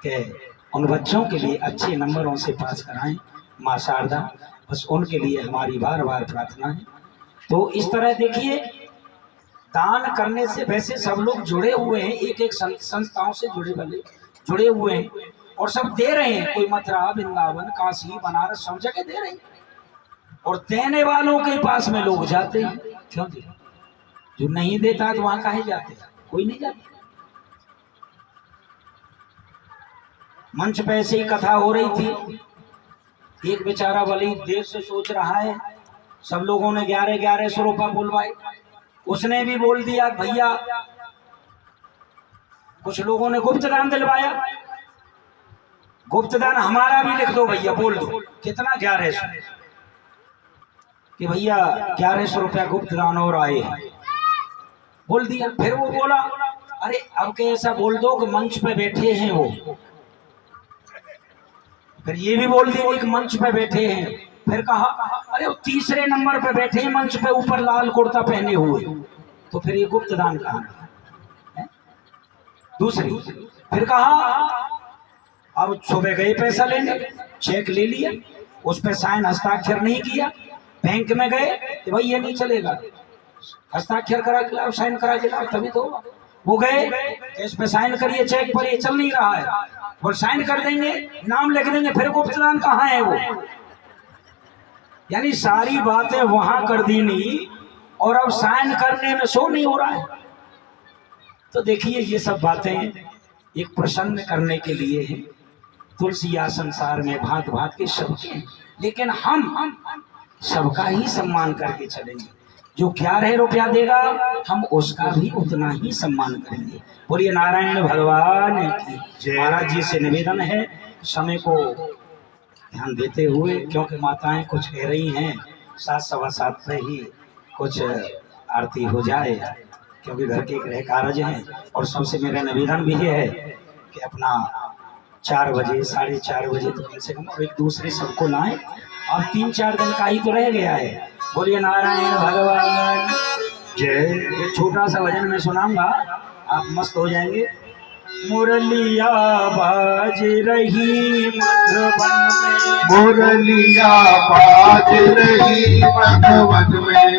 कि उन बच्चों के लिए अच्छे नंबरों से पास कराएं। माँ शारदा, बस उनके लिए हमारी बार बार प्रार्थना है। तो इस तरह देखिए दान करने से वैसे सब लोग जुड़े हुए हैं, एक एक संस्थाओं से जुड़े हुए हैं और सब दे रहे हैं। कोई मथुरा, वृंदावन, काशी, बनारस सब जगह दे रहे हैं और देने वालों के पास में लोग जाते हैं। क्यों दे? जो नहीं देता तो वहां काहे जाते? कोई नहीं जाता। मंच पे ऐसे ही कथा हो रही थी, एक बेचारा बड़ी देर से सोच रहा है, सब लोगों ने 1100 रुपया बोलवाए, उसने भी बोल दिया भैया। कुछ लोगों ने गुप्त दान दिलवाया, गुप्त दान हमारा भी लिख दो भैया, बोल दो कितना 1100, कि भैया 1100 रुपया गुप्त दान और आए हैं, बोल दिया। फिर वो बोला अरे अब के ऐसा बोल दो कि मंच पे बैठे हैं वो, फिर ये भी बोल दिया कि मंच पे बैठे हैं। फिर कहा अरे वो तीसरे नंबर पे बैठे हैं मंच पे, ऊपर लाल कुर्ता पहने हुए, तो फिर ये गुप्त दान कहाँ है? दूसरी फिर कहा अब सुबह गए पैसा लेने, चेक ले लिया, उस पर साइन हस्ताक्षर नहीं किया, बैंक में गए कि भाई ये नहीं चलेगा, हस्ताक्षर करा के लाओ, साइन करा के लाओ तभी तो होगा। वो गए इस पे साइन करिए, चेक पर ये चल नहीं रहा है, वो साइन कर देंगे, नाम लिख देंगे, फिर गुप्त दान कहाँ है वो? यानी सारी बातें वहां कर दी नहीं और अब साइन करने में शो नहीं हो रहा है। तो देखिए ये सब बातें एक प्रसन्न करने के लिए है। तुलसिया संसार में भांत भांत के सबके हैं, लेकिन हम सबका ही सम्मान करके चलेंगे। जो 11 रुपया देगा हम उसका भी उतना ही सम्मान करेंगे। बोलिए नारायण भगवान की। महाराज जी से निवेदन है समय को ध्यान देते हुए, क्योंकि माताएं कुछ कह रही हैं, 7 सवा 7 पे ही कुछ आरती हो जाए, क्योंकि घर के गृह कार्य हैं। और सबसे मेरा निवेदन भी है कि अपना 4 बजे 4:30 बजे तो कम से कम और एक दूसरे सबको लाएं। और 3-4 दिन का ही तो रह गया है। बोलिए नारायण भगवान जय। एक छोटा सा भजन में सुनाऊंगा, आप मस्त हो जाएंगे। मुरलिया बाज रही मधुबन में, मुरलिया बाज रही मधुबन में,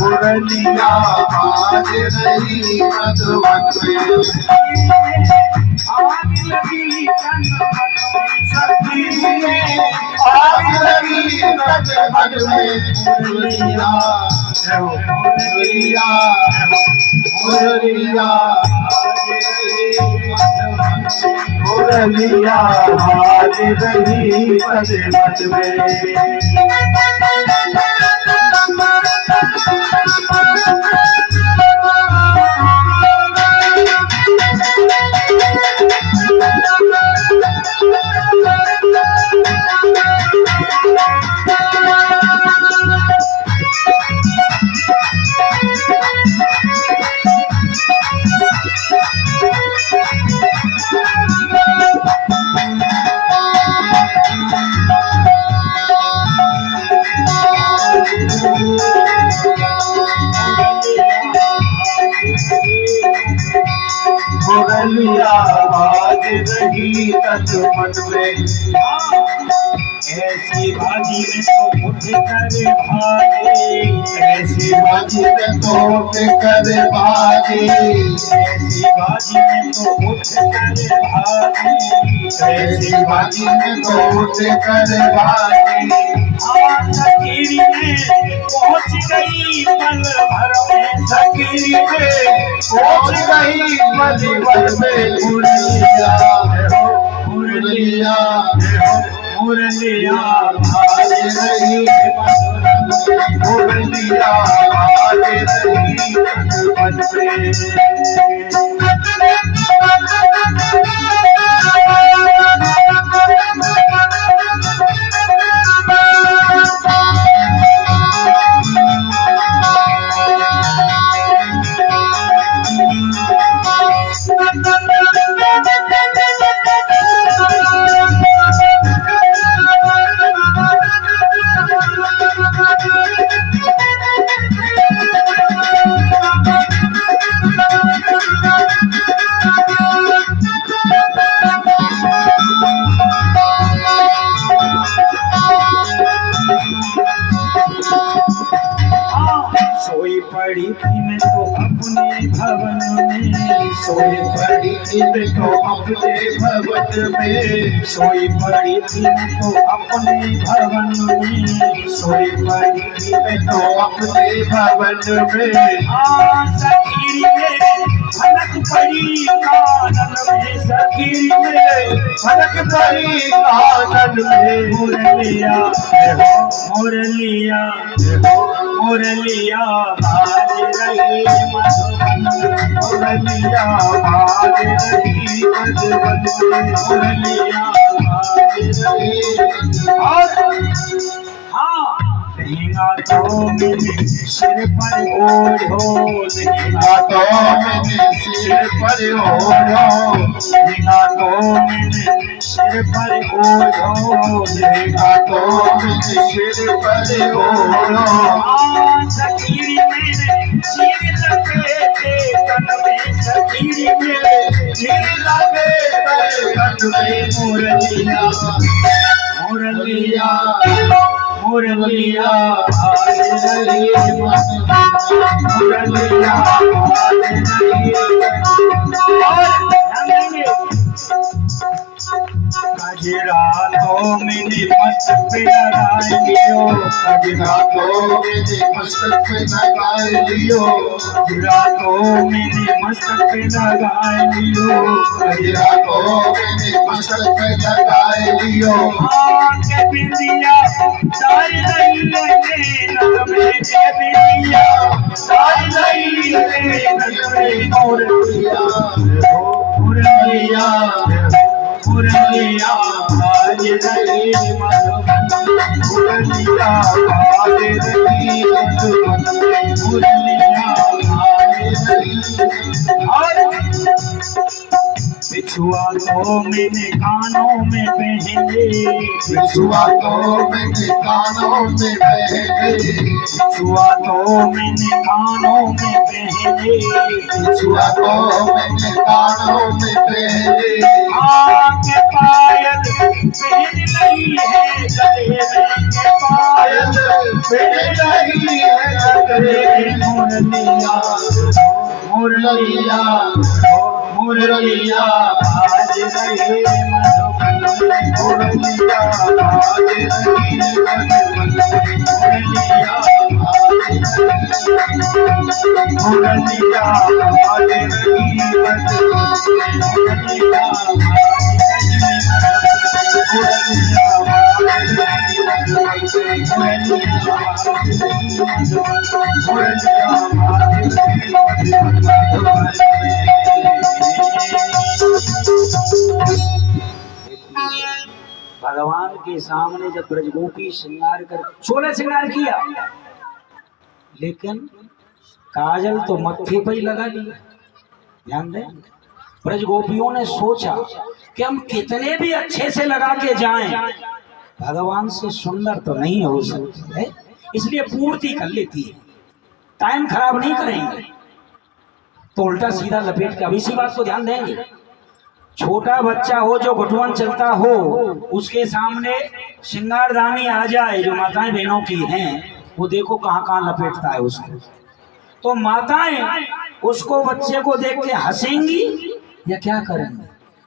मुरलिया बाज रही मधुबन में, आग लगी तन मन सखी, आग लगी मधुबन में, मुरलिया मुरलिया मुरलिया मुरलिया बाज रही मधुबन में। मुरलिया बाज रही मधुबन में, ऐसी बाजी में तो उठ कर भागे, ऐसी बाजी में तो उठ कर भागे, ऐसी बाजी में तो उठ कर भागे, ऐसी बाजी में तो उठ कर भागे। सकीरी में पहुंच गई पल भर में, सकीरी में पहुंच गई मधुबन में, मुरलिया मुरलिया मुरलिया बाज रही मधुबन में, मुरलिया बाज रही मधुबन में। पड़ी थी मैं तो अपने भवन में, सोई पड़ी थी मैं तो अपने भवन में, सोई पड़ी थी मैं तो अपने भवन में, सोई पड़ी थी मैं तो अपने भवन में। सखी मेरे फलक पड़ी कानन में, सखी मेरे फलक पड़ी कानन में, मुरलिया मुरलिया मुरलिया बाज रही मधुबन, मुरलिया बाज रही मधुबन, मुरलिया बाज रही। हाँ लहंगा तो मैंने सिर पर ओढ़ो, लहंगा तो मैंने सिर पर ओढ़ो, लहंगा तो मैंने सिर पर ओढ़ो, लहंगा तो मैंने सिर पर ओढ़ो। सखीरी मेरे सिर लपेटे तन में, सखीरी मेरे सिर लपेटे तन में, मुरलिया मुरलिया मुरलिया बाज रही मुरलिया बाज रही। गजरा तो मैंने मस्तक पे लगाए लियो, गजरा तो मैंने मस्तक पे लगाए लियो, गजरा तो मैंने मस्तक पे लगाए लियो, गजरा तो मैंने मस्तक पे लगाए लियो। के बिंदिया साई रही नग में, के बिंदिया साई रही नग में, मुरलिया मुरलिया मुरलिया बाज रही मधुबन, मुरलिया बाज रही मधुबन, मुरलिया बाज रही। बिछुआ तो मैंने कानों में पहने, बिछुआ तो मैंने कानों में पहने, बिछुआ तो मैंने कानों में पहने, बिछुआ तो मैंने कानों में पहने। के पायल पहन रही है गले में, के पायल पहन रही है गले में, मुरलिया मुरलिया मुरलिया बाज रही मधुबन, मुरलिया बाज रही मधुबन, मुरलिया मुरलिया बाज रही मधुबन, मुरलिया भगवान के सामने जब ब्रजगोपी श्रृंगार कर 16 श्रृंगार किया, लेकिन काजल तो मत्थे पर ही लगा लिया। ध्यान दें, ब्रजगोपियों ने सोचा कि हम कितने भी अच्छे से लगा के जाएं, भगवान से सुंदर तो नहीं हो सकती है, इसलिए पूर्ति कर लेती है, टाइम खराब नहीं करेंगे, तो उल्टा सीधा लपेट के। अब इसी बात को ध्यान देंगे, छोटा बच्चा हो जो घुटवन चलता हो, उसके सामने श्रृंगारदानी आ जाए जो माताएं बहनों की हैं, वो देखो कहाँ कहाँ लपेटता है उसको। तो माताएं उसको बच्चे को देख के हंसेंगी या क्या करेंगे?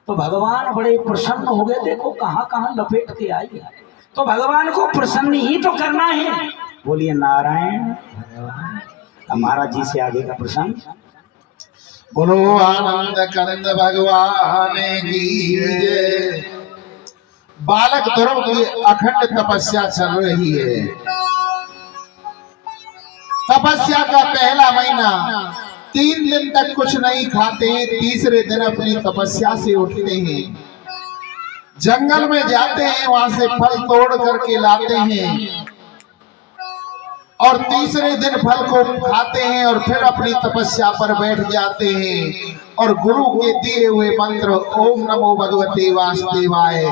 तो भगवान बड़े प्रसन्न हो गए, देखो कहाँ कहाँ लपेट के आई है। तो भगवान को प्रसन्न ही तो करना है। बोलिए नारायण भगवान। अब महाराज जी से आगे का प्रसंग। बोलो आनंद कंद भगवान की जय। बालक ध्रुव की अखंड तपस्या चल रही है। तपस्या का पहला महीना 3 दिन तक कुछ नहीं खाते हैं, तीसरे दिन अपनी तपस्या से उठते हैं, जंगल में जाते हैं, वहां से फल तोड़ करके लाते हैं और तीसरे दिन फल को खाते हैं और फिर अपनी तपस्या पर बैठ जाते हैं और गुरु के दिए हुए मंत्र ओम नमो भगवते वासुदेवाय,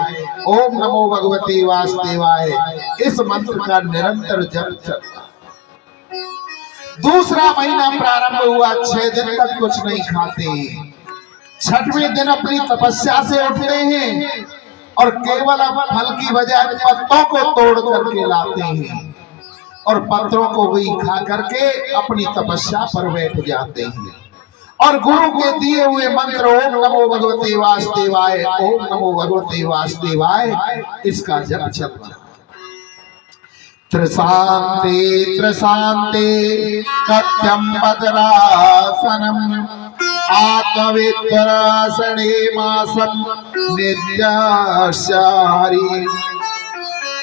ओम नमो भगवते वासुदेवाय, इस मंत्र का निरंतर जप चलता। दूसरा महीना प्रारंभ हुआ, 6 दिन तक कुछ नहीं खाते, 6वें दिन अपनी तपस्या से उठते हैं और केवल अब फल की बजाय पत्तों को तोड़ करके लाते हैं। और पत्रों को भी खा करके अपनी तपस्या पर बैठ जाते हैं और गुरु के दिए हुए मंत्र ओम नमो भगवते वासुदेवाय, ओम नमो भगवते वासुदेवाय, इसका जप चल रहा है। त्रिशान्ते त्रिशान्ते कथ्यं पदरासनम आत्मविद्वरासने मासम नित्याशारी।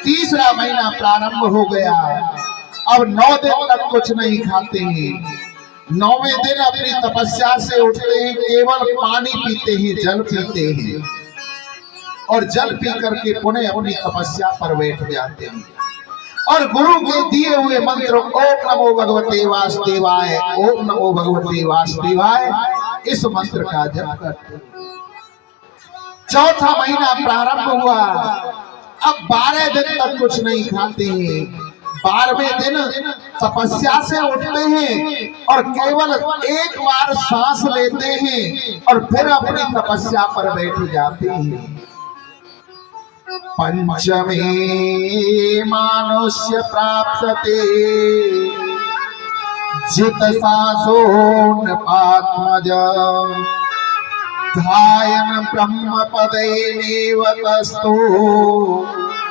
तीसरा महीना प्रारंभ हो गया। अब 9 दिन तक कुछ नहीं खाते हैं। 9वें दिन अपनी तपस्या से उठते हैं, केवल पानी पीते हैं, जल पीते हैं और जल पी करके पुनः अपनी तपस्या पर बैठ जाते हैं और गुरु के दिए हुए मंत्र ओम नमो भगवते वासुदेवाय, ओम नमो भगवते वासुदेवाय, इस मंत्र का जप करते हैं। चौथा महीना प्रारंभ हुआ। अब 12 दिन तक कुछ नहीं खाते हैं। 12वें दिन तपस्या से उठते हैं और केवल एक बार सांस लेते हैं और फिर अपनी तपस्या पर बैठ जाते हैं। पंचमे मानुष्य प्राप्यते जित सांसो नपात्मज ध्यान ब्रह्म पदेनेव तस्थो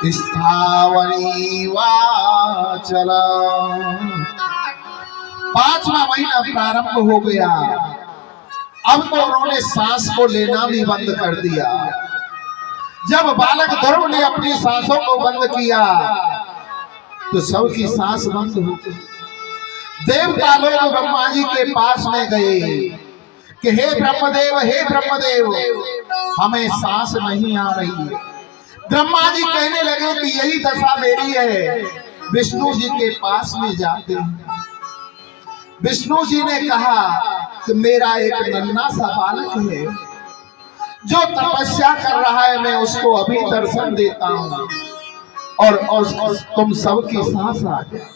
स्थावरीवाचल। 5वां महीना प्रारंभ हो गया। अब तो उन्होंने सांस को लेना भी बंद कर दिया। जब बालक ध्रुव ने अपनी सांसों को बंद किया तो सबकी सांस बंद हो गई। देवता लोग ब्रह्मा जी के पास में गए कि हे ब्रह्मदेव, हे ब्रह्मदेव, हमें सांस नहीं आ रही है। ब्रह्मा जी कहने लगे कि यही दशा मेरी है। विष्णु जी के पास में जाते हैं। विष्णु जी ने कहा कि मेरा एक नन्हा सा बालक है जो तपस्या कर रहा है, मैं उसको अभी दर्शन देता हूं और तुम सबकी सांस आ जाए।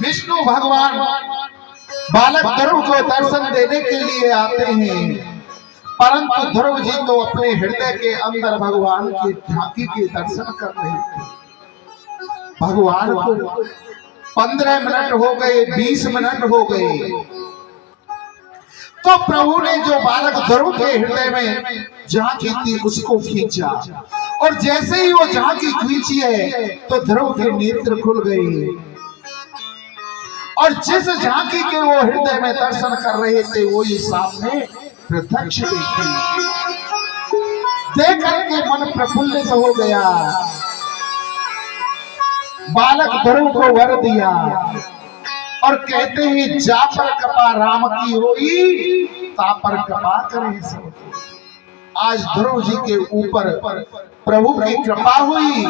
विष्णु भगवान बालक ध्रुव को दर्शन देने के लिए आते हैं, परंतु ध्रुव जी तो अपने हृदय के अंदर भगवान की झांकी के दर्शन कर रहे थे। भगवान को 15 मिनट हो गए, 20 मिनट हो गए, तो प्रभु ने जो बालक ध्रुव के हृदय में झांकी थी उसको खींचा और जैसे ही वो झांकी खींची है तो ध्रुव के नेत्र खुल गए और जिस झांकी के वो हृदय में दर्शन कर रहे थे वो ही सामने प्रत्यक्ष देख करके मन प्रफुल्लित हो गया। बालक ध्रुव को वर दिया और कहते हैं जा पर कृपा राम की होई, ता पर कृपा करें सब। आज ध्रुव जी के ऊपर प्रभु की कृपा हुई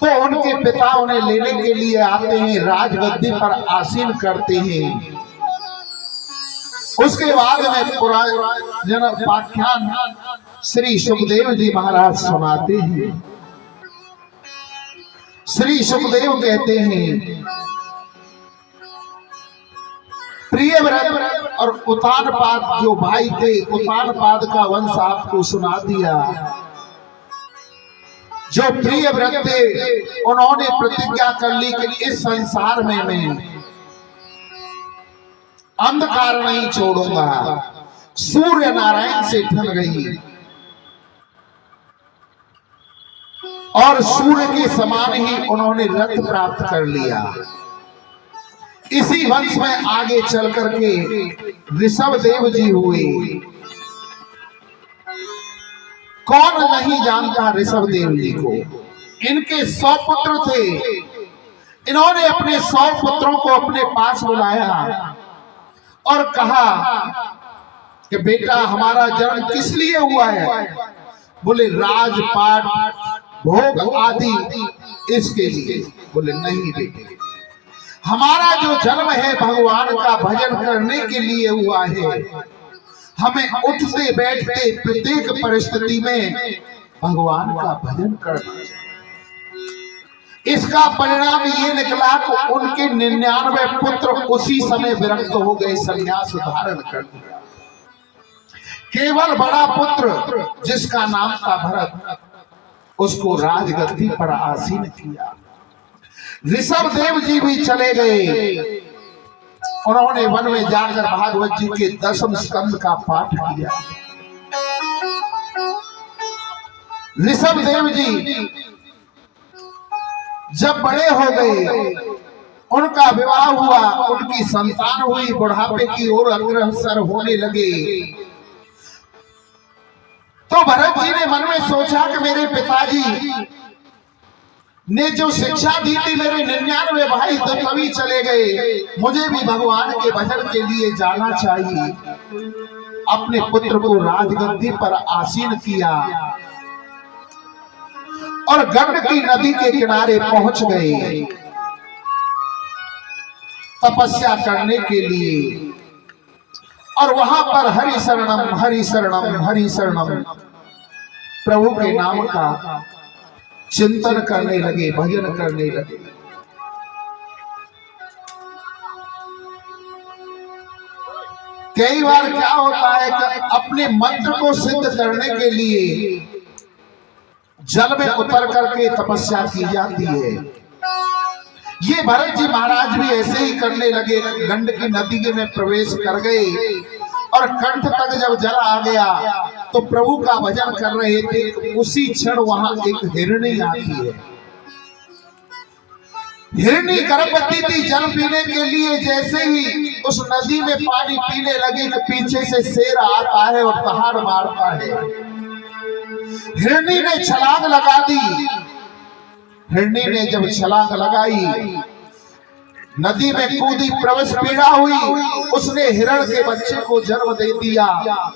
तो उनके पिता उन्हें लेने के लिए आते हैं, राजगद्दी पर आसीन करते हैं। उसके बाद में पाख्यान श्री सुखदेव जी महाराज सुनाते हैं। श्री सुखदेव कहते हैं प्रियव्रत और उतानपाद जो भाई थे, उतानपाद का वंश आपको सुना दिया। जो प्रियव्रत थे उन्होंने प्रतिज्ञा कर ली कि इस संसार में मैं अंधकार नहीं छोड़ूंगा। सूर्य नारायण से ठन गई और सूर्य के समान ही उन्होंने रथ प्राप्त कर लिया। इसी वंश में आगे चल करके ऋषभ देव जी हुए। कौन नहीं जानता ऋषभ देव जी को। इनके 100 पुत्र थे। इन्होंने अपने 100 पुत्रों को अपने पास बुलाया और कहा कि बेटा हमारा जन्म किस लिए हुआ है? बोले राजपाट भोग आदि इसके लिए। बोले नहीं बेटे, हमारा जो जन्म है भगवान का भजन करने के लिए हुआ है। हमें उठते बैठते प्रत्येक परिस्थिति में भगवान का भजन करना। इसका परिणाम ये निकला कि उनके 99 पुत्र उसी समय विरक्त हो गए, संन्यास धारण कर दिया। केवल बड़ा पुत्र जिसका नाम था भरत, उसको राजगद्दी पर आसीन किया। ऋषभ देव जी भी चले गए। उन्होंने वन में जाकर भागवत जी के 10वें स्कंद का पाठ किया। ऋषभ देव जी जब बड़े हो गए, उनका विवाह हुआ, उनकी संतान हुई, बुढ़ापे की ओर अग्रसर होने लगे, तो भरत जी ने मन में सोचा कि मेरे पिताजी ने जो शिक्षा दी थी मेरे 99 भाई तो तभी चले गए, मुझे भी भगवान के भजन के लिए जाना चाहिए। अपने पुत्र को राजगद्दी पर आसीन किया और गंडकी नदी के किनारे पहुंच गए तपस्या करने के लिए। और वहां पर हरि शरणम हरि शरणम हरि शरणम प्रभु के नाम का चिंतन करने लगे, भजन करने लगे। कई बार क्या होता है कि अपने मंत्र को सिद्ध करने के लिए जल में उतर करके तपस्या की जाती है। ये भरत जी महाराज भी ऐसे ही करने लगे। गंडकी नदी के में प्रवेश कर गए और कंठ तक जब जल आ गया तो प्रभु का भजन कर रहे थे। उसी क्षण वहां एक हिरणी आती है। हिरणी गर्भवती थी, जल पीने के लिए जैसे ही उस नदी में पानी पीने लगी कि पीछे से शेर आता है और दहाड़ मारता है। हिरणी ने छलांग लगा दी। हिरणी ने जब छलांग लगाई, नदी में कूदी, प्रवेश पीड़ा हुई, उसने हिरण के बच्चे को जन्म दे दिया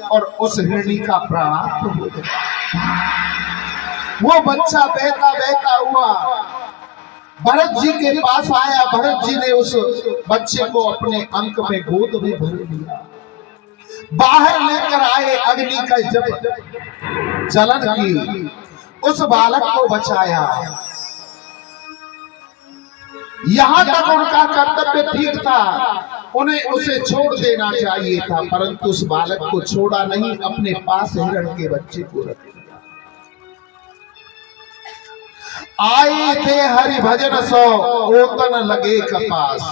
और उस हिरणी का प्राण हो गया। वो बच्चा बहता बहता हुआ भरत जी के पास आया। भरत जी ने उस बच्चे को अपने अंक में गोद में भर लिया। बाहर लेकर आए, अग्नि का जब जलन की, उस बालक को बचाया। यहां तक उनका कर्तव्य ठीक था, उन्हें उसे छोड़ देना चाहिए था, परंतु उस बालक को छोड़ा नहीं, अपने पास हिरण के बच्चे को रख दिया। आए थे हरि भजन सो ओतन लगे कपास।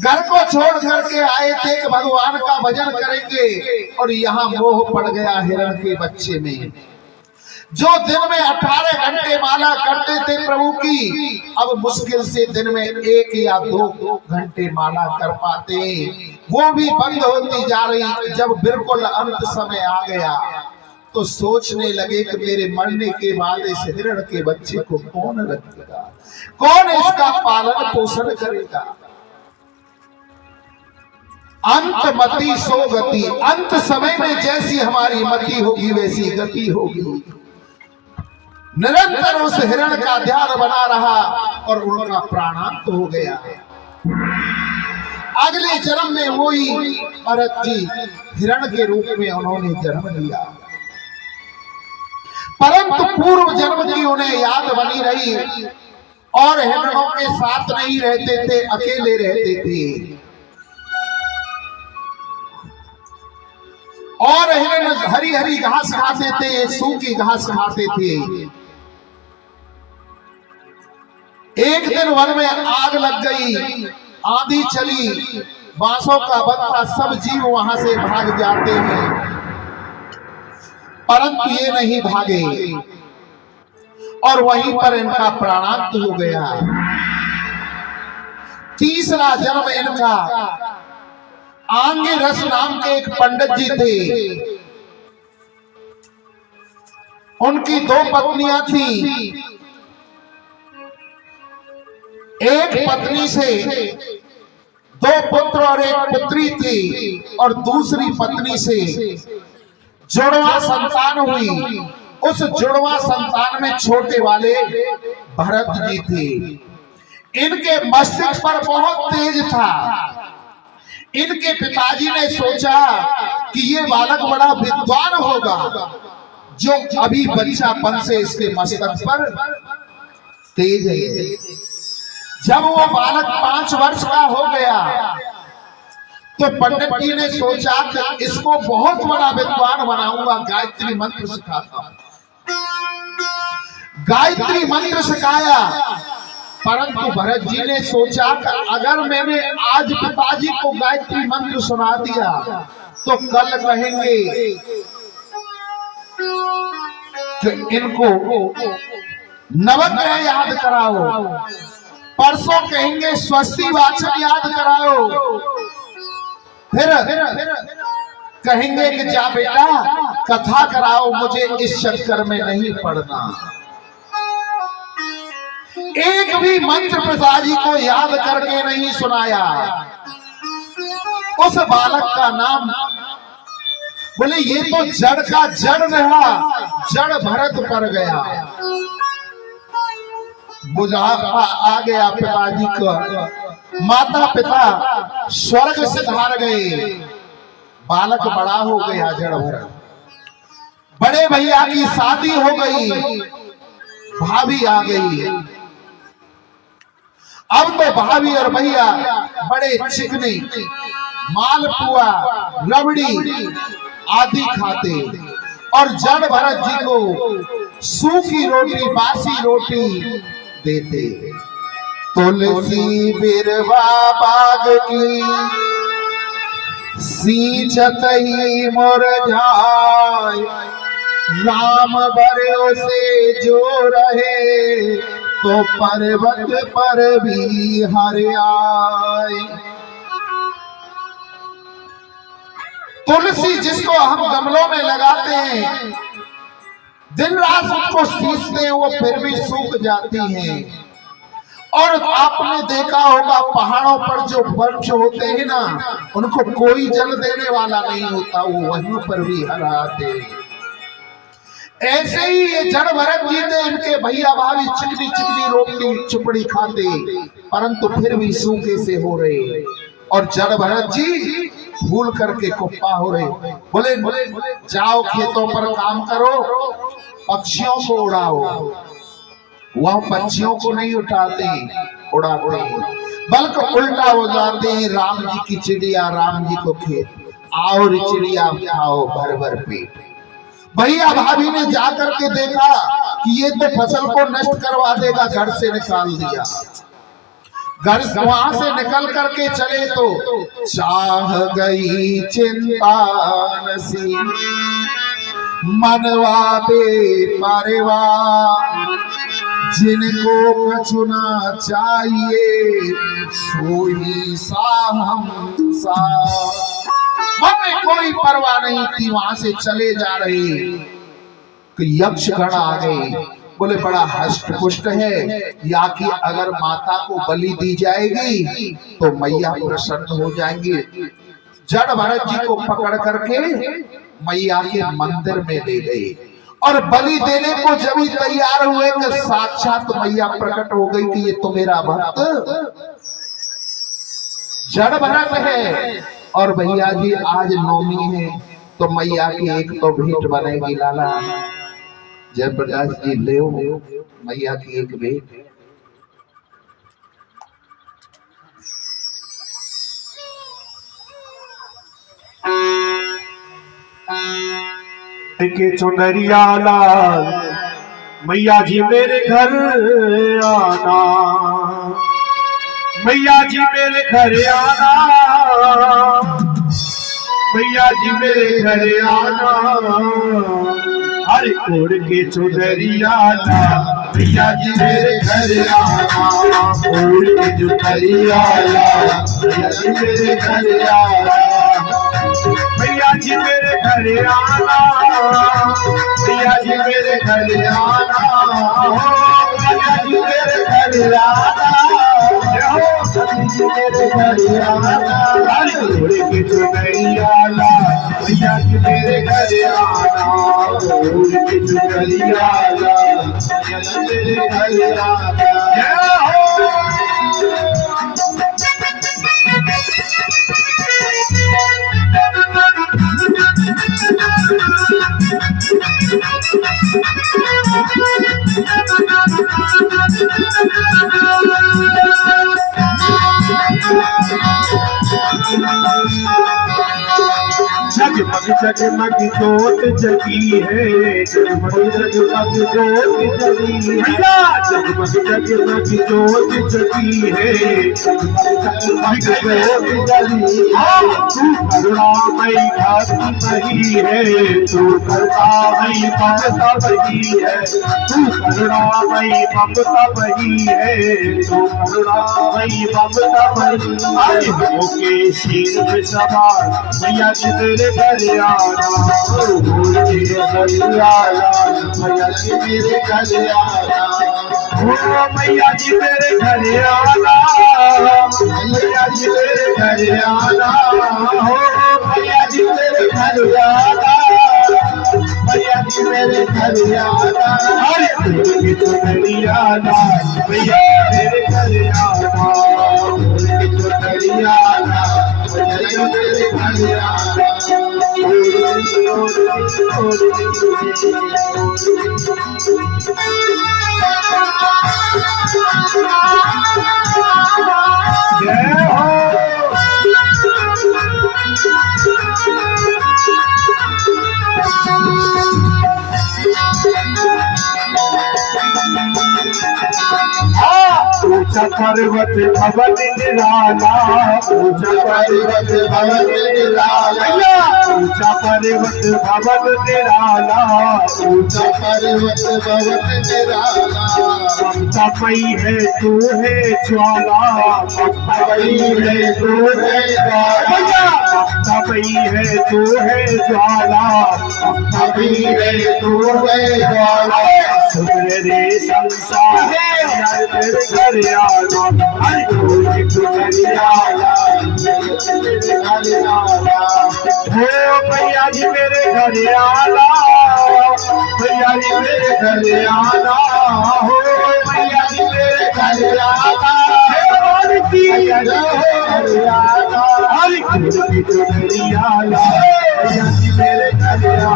घर को छोड़ करके आए थे कि भगवान का भजन करेंगे और यहाँ मोह पड़ गया हिरण के बच्चे में। जो दिन में 18 घंटे माला करते थे प्रभु की, अब मुश्किल से दिन में 1 या 2 घंटे माला कर पाते, वो भी बंद होती जा रही। जब बिल्कुल अंत समय आ गया तो सोचने लगे कि मेरे मरने के बाद इस हिरण के बच्चे को कौन रखेगा, कौन इसका पालन पोषण करेगा। अंत मति सो गति, अंत समय में जैसी हमारी मति होगी वैसी गति होगी। निरंतर उस हिरण का ध्यान बना रहा और उनका प्राणांत हो गया। अगले जन्म में वही भरत जी हिरण के रूप में उन्होंने जन्म लिया, परंतु पूर्व जन्म की उन्हें याद बनी रही और हिरणों के साथ नहीं रहते थे, अकेले रहते थे। और हिरण हरी हरी घास खाते थे, सूखी घास खाते थे। एक दिन वन में आग लग गई, आंधी चली, बांसों का बत्ता, सब जीव वहां से भाग जाते हैं, परंतु ये नहीं भागे और वहीं पर इनका प्राणांत हो गया। तीसरा जन्म इनका आंगे रस नाम के एक पंडित जी थे। उनकी 2 पत्नियां थी। एक पत्नी से 2 पुत्र और 1 पुत्री थी और दूसरी पत्नी से जुड़वा संतान हुई। उस जुड़वा संतान में छोटे वाले भरत जी थे। इनके मस्तिष्क पर बहुत तेज था। इनके पिताजी ने सोचा कि ये बालक बड़ा विद्वान होगा, जो अभी बच्चापन से इसके मस्तक पर तेज है। जब वो बालक 5 वर्ष का हो गया तो पंडित जी ने सोचा कि इसको बहुत बड़ा विद्वान बनाऊंगा, गायत्री मंत्र सिखाता हूं। गायत्री मंत्र सिखाया। परंतु भरत जी ने सोचा कि अगर मैंने आज पिताजी को गायत्री मंत्र सुना दिया तो कल कहेंगे कि इनको नवग्रह याद कराओ, परसों कहेंगे स्वस्ति वाचन याद कराओ, फिर कहेंगे कि जा बेटा कथा कराओ, मुझे इस चक्कर में नहीं पड़ना। एक भी मंत्र पिताजी को याद करके नहीं सुनाया। उस बालक का नाम, बोले ये तो जड़ का जड़ रहा, जड़ भरत पर गया। बुढ़ापा आ गया पिताजी को, माता पिता स्वर्ग से धार गए, बालक बड़ा हो गया जड़ भरत। बड़े भैया की शादी हो गई, भाभी आ गई। अब तो भाभी और भैया बड़े चिकने मालपुआ रबड़ी आदि खाते और जड़ भरत जी को सूखी रोटी बासी रोटी देते। तुलसी बिरवा बाग की सींचत ही मुरझाए, राम भरोसे जो रहे तो पर्वत पर भी हरियाए। तुलसी जिसको हम गमलों में लगाते हैं, दिन रात उसको सींचते हैं, वो फिर भी सूख जाती हैं। और आपने देखा होगा पहाड़ों पर जो वृक्ष होते हैं ना, उनको कोई जल देने वाला नहीं होता, वो वहीं पर भी हराते हैं। ऐसे ही ये जड़ भरत जी थे, इनके भैया भाभी चिकनी चिकनी रोटी चुपड़ी खाते, परंतु फिर भी सूखे से हो रहे। और जड़ भरत जी भूल करके कुप्पा हो रहे। बोले जाओ खेतों पर काम करो, पक्षियों को उड़ाओ। वह पक्षियों को नहीं उठाते उड़ाते, बल्कि उल्टा हो जाते हैं। राम जी की चिड़िया राम जी को खेत, आओ रे चिड़िया खाओ भर भर पेट। भैया भाभी ने जाकर के देखा कि ये तो फसल को नष्ट करवा देगा, घर से निकाल दिया। घर वहां से निकल करके चले तो चाह गई चिंता नसी, मनवा बे परवा, जिनको कछुना चाहिए सोई साहम सा। मन में कोई परवाह नहीं थी, वहां से चले जा रहे कि यक्षगण आ गए। बोले बड़ा हष्ट पुष्ट है, या कि अगर माता को बलि दी जाएगी तो मैया प्रसन्न हो जाएंगे। जड़ भरत जी को पकड़ करके मैया के मंदिर में ले गए और बलि देने को जब ही तैयार हुए कि साक्षात मैया प्रकट हो गई कि ये तो मेरा भक्त जड़ भरत है। और भैया जी आज नौमी है तो मैया की एक तो भेंट बनेगी। लाला जयप्रकाश जी ले मैया की एक भेंट। के चुनरिया लाल मैया जी मेरे घर आना, मैया जी मेरे घर आना, मैया जी मेरे घर आना। हर कोड़ के चुनरिया लाल मैया जी मेरे घर आना, कोड़ के चुनरिया लाल मैया जी मेरे घर आना, मैया जी मेरे घर आना, मैया जी मेरे घर आना, मैया जी मेरे घर आना, सती जी मेरे घर आना। हर घोड़े के चुनरिया लाल मैया जी मेरे घर आना, घोड़े के चुनरिया लाल मैया जी मेरे घर आना। जग जगमग जगमग जोत जगी है, जगमग जगमग जोत जगी है, जगमग जगमग जोत जगी है, जगमग जगमग जोत जगी है। तू करुणामयी भक्ति बही है, तू करुणामयी ममता बही है, तू करुणामयी ममता बही है, तू करुणामयी ममता बही है। होके शीर पे सवार मैया जी तेरे घर आना, तेरे घर आना, मैया जी मेरे घर आना, ओ मैया जी तेरे घर आना, मैया जी तेरे घर आना, हो मैया जी तेरे घर आना, मैया जी मेरे घर आना, अरे तेरी आना, मैया तेरे घर आना, तेरी आना, मैया जी तेरे घर आना। जय हो। ऊंचा पर्वत भवन निराला, ऊंचा पर्वत भवन निराला, ऊंचा पर्वत भवन निराला, ऊंचा पर्वत भवन निराला। ममता पई है तू है ज्वाला, ममता पई है तू है ज्वाला, ममता पई है तू है ज्वाला, ममता पई है तू है ज्वाला। सुधरे रे संसार यार तेरे घर आना, हर कोई घर आना, तेरे घर आना, हो भैया जी मेरे घर आना, भैया जी मेरे घर आना, हो भैया जी मेरे घर आना, भैया जी मेरे घर आना, हर कोई घर आना, भैया जी मेरे घर आना,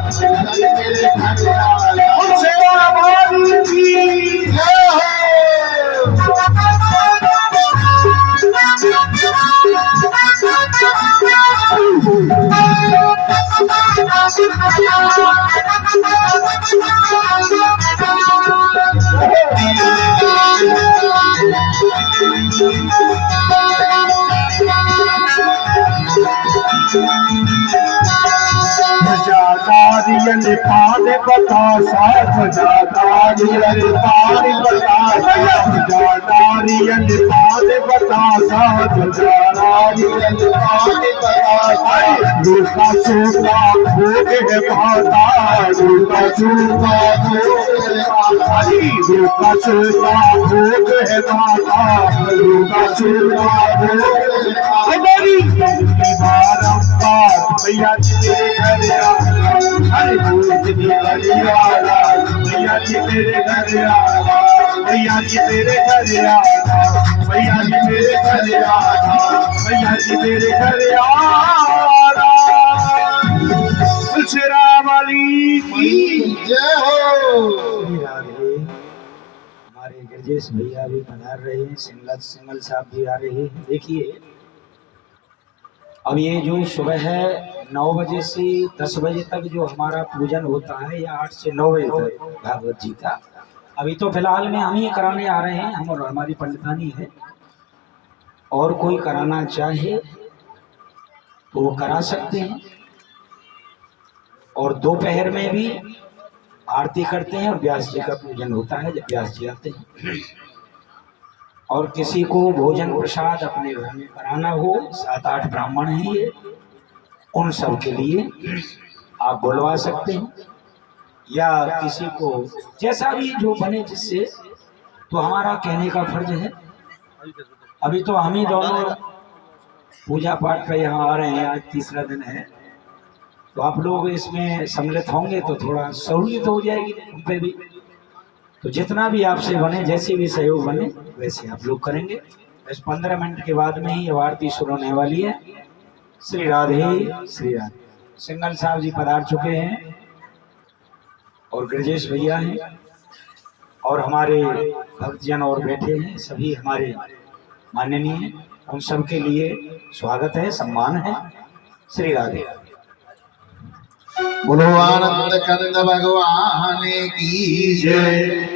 घर आना, मेरे घर आना। नारियल पान बतासा, नारियल पान बतासा, नारियल पान बतासा, नारियल पान बतासा। रूखा सूखा भोग है माता, रूखा सूखा भोग है माता, रूखा सूखा भोग है माता, रूखा सूखा भोग है बारंबार भैया जी मेरे घर आना, हरे भोज आना, भैया जी मेरे घर आना, भैया जी मेरे घर आना, भैया जी मेरे घर आना, भैया जी मेरे घर आना। तुलसीराम वाली की जय हो। श्री राधे। हमारे गिरजेश भैया भी पधार रहे हैं, सिंगल साहब भी आ रहे हैं। देखिए अब ये जो सुबह है 9 बजे से 10 बजे तक जो हमारा पूजन होता है, या 8 से 9 बजे तक भागवत जी का, अभी तो फिलहाल में हम ही कराने आ रहे हैं, हम और हमारी पंडितानी है। और कोई कराना चाहे तो वो करा सकते हैं। और दोपहर में भी आरती करते हैं और व्यास जी का पूजन होता है जब व्यास जी आते हैं। और किसी को भोजन प्रसाद अपने घर में कराना हो, 7-8 ब्राह्मण हैं ये, उन सब के लिए आप बुलवा सकते हैं, या किसी को जैसा भी जो बने जिससे। तो हमारा कहने का फर्ज है। अभी तो हम ही दोनों पूजा पाठ पे यहाँ आ रहे हैं, आज तीसरा दिन है, तो आप लोग इसमें सम्मिलित होंगे तो थोड़ा सहूलियत हो जाएगी उन पे भी। तो जितना भी आपसे बने, जैसे भी सहयोग बने वैसे आप लोग करेंगे। बस 15 मिनट के बाद में ही अब आरती शुरू होने वाली है। श्री राधे श्री राधे। सिंगल साहब जी पधार चुके हैं और गिरजेश भैया हैं और हमारे भक्तजन और बैठे हैं, सभी हमारे माननीय उन सब के लिए स्वागत है, सम्मान है। श्री राधे। बोलो आनंद कंद भगवान की जय।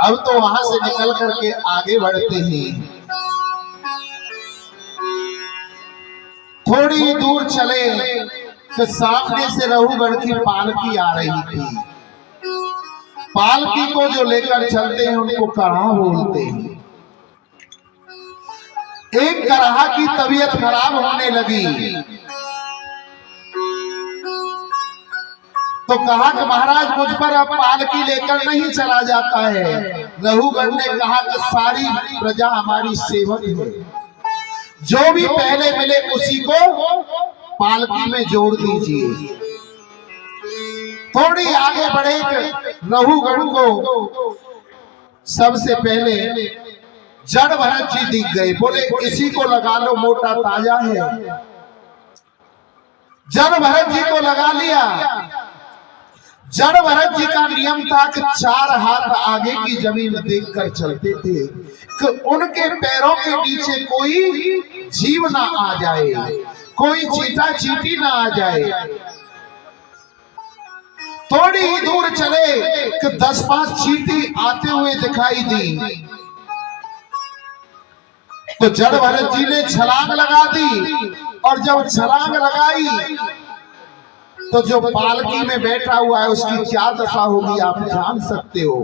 अब तो वहां से निकल करके आगे बढ़ते हैं। थोड़ी दूर चले तो सामने से रघुगढ़ की पालकी आ रही थी। पालकी को जो लेकर चलते हैं उनको कढ़ा बोलते हैं। एक कढ़ा की तबीयत खराब होने लगी तो कहा कि महाराज मुझ पर अब पालकी लेकर नहीं चला जाता है। रघुगढ़ ने कहा कि सारी प्रजा हमारी सेवक है, जो भी पहले मिले उसी को पालकी में जोड़ दीजिए। थोड़ी आगे बढ़े रघुगढ़ को सबसे पहले जड़ भरत जी दिख गए। बोले इसी को लगा लो, मोटा ताजा है। जड़ भरत जी को लगा लिया। जड़ भरत जी का नियम था कि 4 हाथ आगे की जमीन देखकर चलते थे कि उनके पैरों के नीचे कोई जीव ना आ जाए, कोई चीटा चीटी ना आ जाए। थोड़ी ही दूर चले कि 10-5 चीटी आते हुए दिखाई दी तो जड़ भरत जी ने छलांग लगा दी। और जब छलांग लगाई तो जो पालकी में बैठा हुआ है उसकी क्या दशा होगी आप जान सकते हो।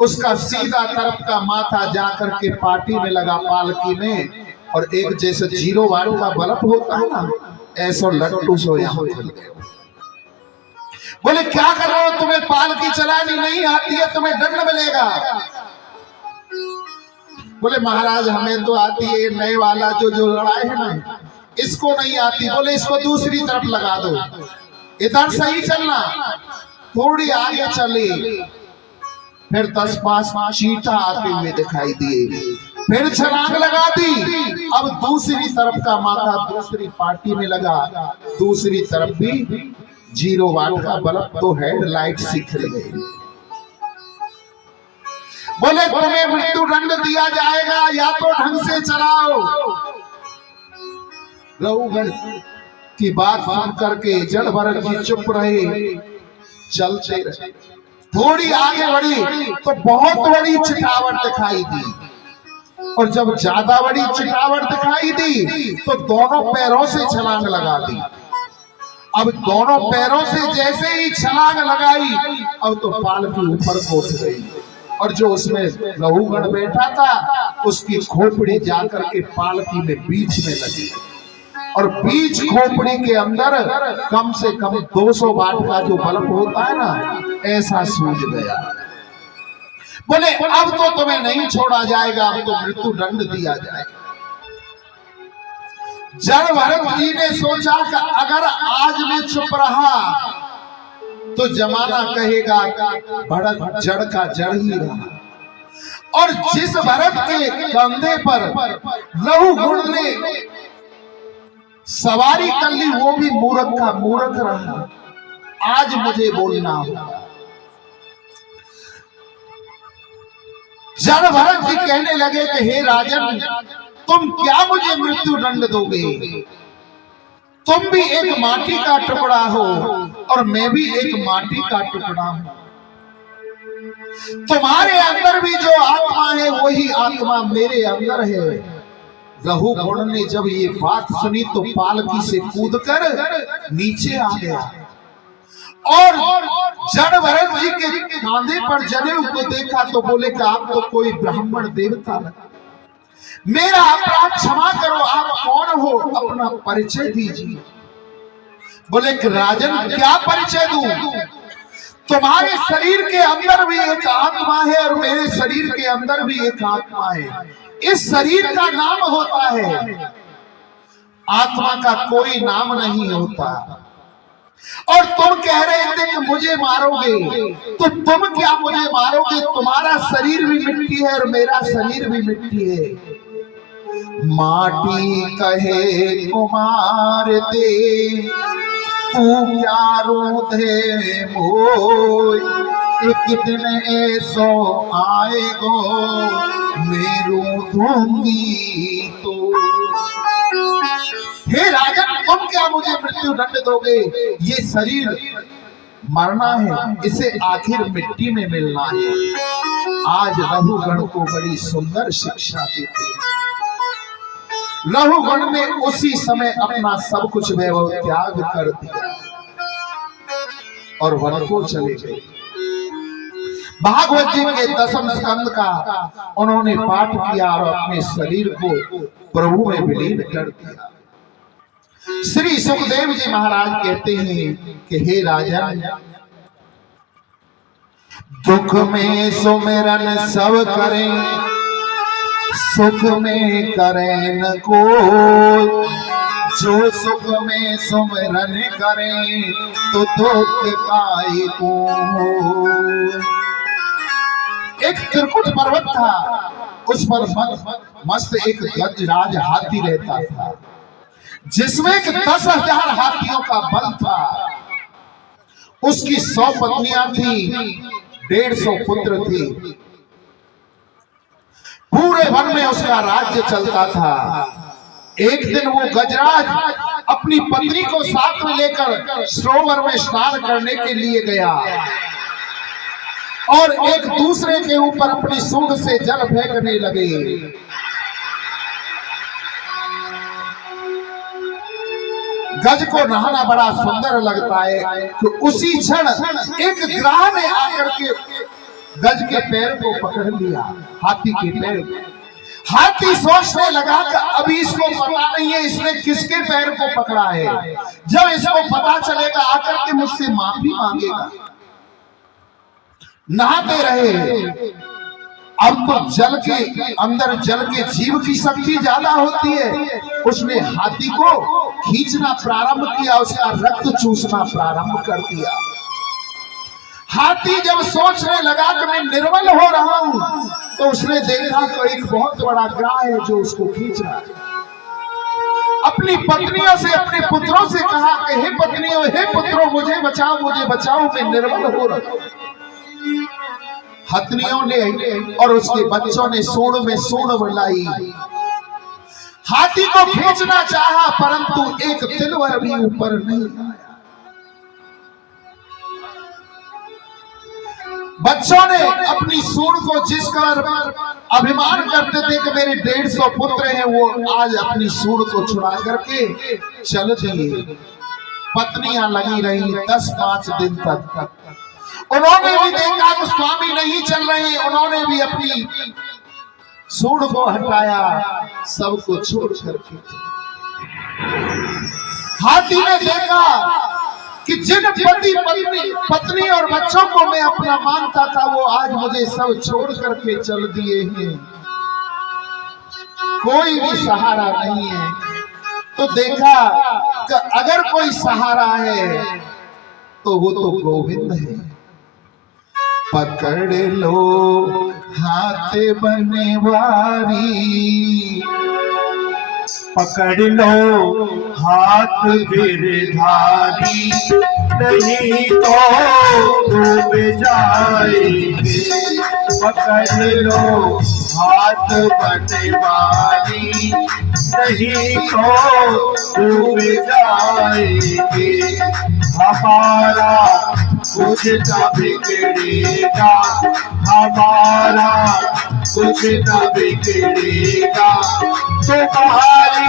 उसका सीधा तरफ का माथा जाकर के पार्टी में लगा पालकी में, और एक जैसे 0 वाट का बल्ब होता है ना, ऐसा लट्टू सो यहाँ बोले क्या कर रहे हो, तुम्हें पालकी चलानी नहीं आती है, तुम्हें दंड मिलेगा। बोले महाराज हमें तो आती है, नए वाला जो लड़ाए है ना इसको नहीं आती। बोले इसको दूसरी तरफ लगा दो, इधर सही चलना। थोड़ी आगे चली, फिर 10-5 चीटा आते हुए दिखाई दिए, फिर छलांग लगा दी। अब दूसरी तरफ का माथा दूसरी पार्टी में लगा, दूसरी तरफ भी 0 वाट का बल्ब, तो हेडलाइट सिख गई। बोले तुम्हें मृत्यु दंड दिया जाएगा, या तो ढंग से चलाओ। रघुगढ़ की बात सुन करके जड़ भरत जी चुप रहे, चलते रहे। थोड़ी आगे बढ़ी तो बहुत बड़ी चितावट दिखाई दी, और जब ज्यादा बड़ी चितावट दिखाई दी तो दोनों पैरों से छलांग लगा दी। अब दोनों पैरों से जैसे ही छलांग लगाई, अब तो पालकी ऊपर को उठ गई, और जो उसमें रघुगढ़ बैठा था उसकी खोपड़ी जाकर के पालकी में बीच में लगी, और बीच खोपड़ी के अंदर कम से कम 200 वाट का जो बल्ब होता है ना, ऐसा सूझ गया। बोले अब तो तुम्हें नहीं छोड़ा जाएगा, अब तो मृत्यु दंड दिया जाएगा। जड़ भरत जी ने सोचा कि अगर आज मैं चुप रहा तो जमाना कहेगा भरत जड़ का जड़ ही रहा। और जिस भरत के कंधे पर रघुगढ़ ने सवारी कर ली वो भी मूर्ख का मूर्ख रहा। आज मुझे बोलना होगा। जड़ भरत जी कहने लगे कि हे राजन, तुम क्या मुझे मृत्यु दंड दोगे? तुम भी एक माटी का टुकड़ा हो और मैं भी एक माटी का टुकड़ा हूं। तुम्हारे अंदर भी जो आत्मा है वही आत्मा मेरे अंदर है। रघुगढ़ ने जब ये बात सुनी तो पालकी से कूदकर नीचे आ गया, और जड़ भरत जी के कांधे पर जनेऊ को देखा तो बोले कि आप तो कोई ब्राह्मण देवता लगा, मेरा अपराध क्षमा करो, आप कौन हो, अपना परिचय दीजिए। बोले कि राजन क्या परिचय दूं? तुम्हारे शरीर के अंदर भी एक आत्मा है और मेरे शरीर के अंदर भी एक आत्मा है। इस शरीर का नाम होता है, आत्मा का कोई नाम नहीं होता। और तुम कह रहे थे कि मुझे मारोगे, तो तुम क्या मुझे मारोगे? तुम्हारा शरीर भी मिट्टी है और मेरा शरीर भी मिट्टी है। माटी कहे कुमार दे, तू क्या रूधे मोय, एक दिन ऐसो आएगो, मैं रूधूंगी तो हे राजन, तुम क्या मुझे मृत्यु दंड दोगे? ये शरीर मरना है, इसे आखिर मिट्टी में मिलना है। आज लहुगण को बड़ी सुंदर शिक्षा देते हैं। लहुगण ने उसी समय अपना सब कुछ वैभव त्याग कर दिया और वन को चले गए। भागवत जी के 10वें स्कंद का उन्होंने पाठ किया और अपने शरीर को प्रभु में विलीन कर दिया। श्री सुखदेव जी महाराज कहते हैं कि हे राजन, दुख में सुमिरन सब करें, सुख में करें न को। जो सुख में सुमिरन करें तो दुख काहे को। एक त्रिकुट पर्वत था, उस पर मस्त एक गजराज हाथी रहता था, जिसमें 10,000 हाथियों का बल था। उसकी 100 पत्नियां थी, 150 पुत्र थे। पूरे वन में उसका राज्य चलता था। एक दिन वो गजराज अपनी पत्नी को साथ में लेकर सरोवर में स्नान करने के लिए गया और एक दूसरे के ऊपर अपनी सूंड से जल फेंकने लगे। गज को नहाना बड़ा सुंदर लगता है, तो उसी क्षण एक ग्राह ने आकर के गज के पैर को पकड़ लिया, हाथी के पैर। हाथी सोचने लगा कि अभी इसको पता नहीं है इसने किसके पैर को पकड़ा है। जब इसको पता चलेगा आकर के मुझसे माफी मांगेगा। नहाते रहे। अब तो जल के अंदर, जल के जीव की शक्ति ज्यादा होती है। उसने हाथी को खींचना प्रारंभ किया, उसका रक्त चूसना प्रारंभ कर दिया। हाथी जब सोचने लगा कि मैं निर्बल हो रहा हूं, तो उसने देखा तो एक बहुत बड़ा ग्राह है जो उसको खींच रहा है। अपनी पत्नियों से, अपने पुत्रों से कहा कि हे पत्नियों, हे पुत्रों, मुझे बचाओ, मुझे बचाओ, मैं निर्बल हो रहा हूं। हथनियों ने और उसके बच्चों ने सूंड में सूंड मिलाई। हाथी को खींचना चाहा, परंतु एक तिलवर भी ऊपर नहीं आया। बच्चों ने अपनी सूंड को जिस पर अभिमान करते थे कि मेरे 150 पुत्र हैं, वो आज अपनी सूंड को छुड़ा करके चल दिए। पत्नियां लगी रही 10-5 दिन तक। उन्होंने भी देखा कि स्वामी नहीं चल रहे, उन्होंने भी अपनी सूंड को हटाया, सबको छोड़ करके। हाथी ने देखा कि जिन पत्नी और बच्चों को मैं अपना मानता था, वो आज मुझे सब छोड़ करके चल दिए हैं। कोई भी सहारा नहीं है। तो देखा कि अगर कोई सहारा है तो वो तो गोविंद है। पकड़ लो हाथ बने वारी, पकड़ लो हाथ गिरधारी, नहीं तो डूब जाएंगे। पकड़ लो हाथ बनवारी, नहीं तो डूब जाएंगे। हमारा कुछ न बिगड़ेगा, हमारा कुछ न बिगड़ेगा, तुम्हारी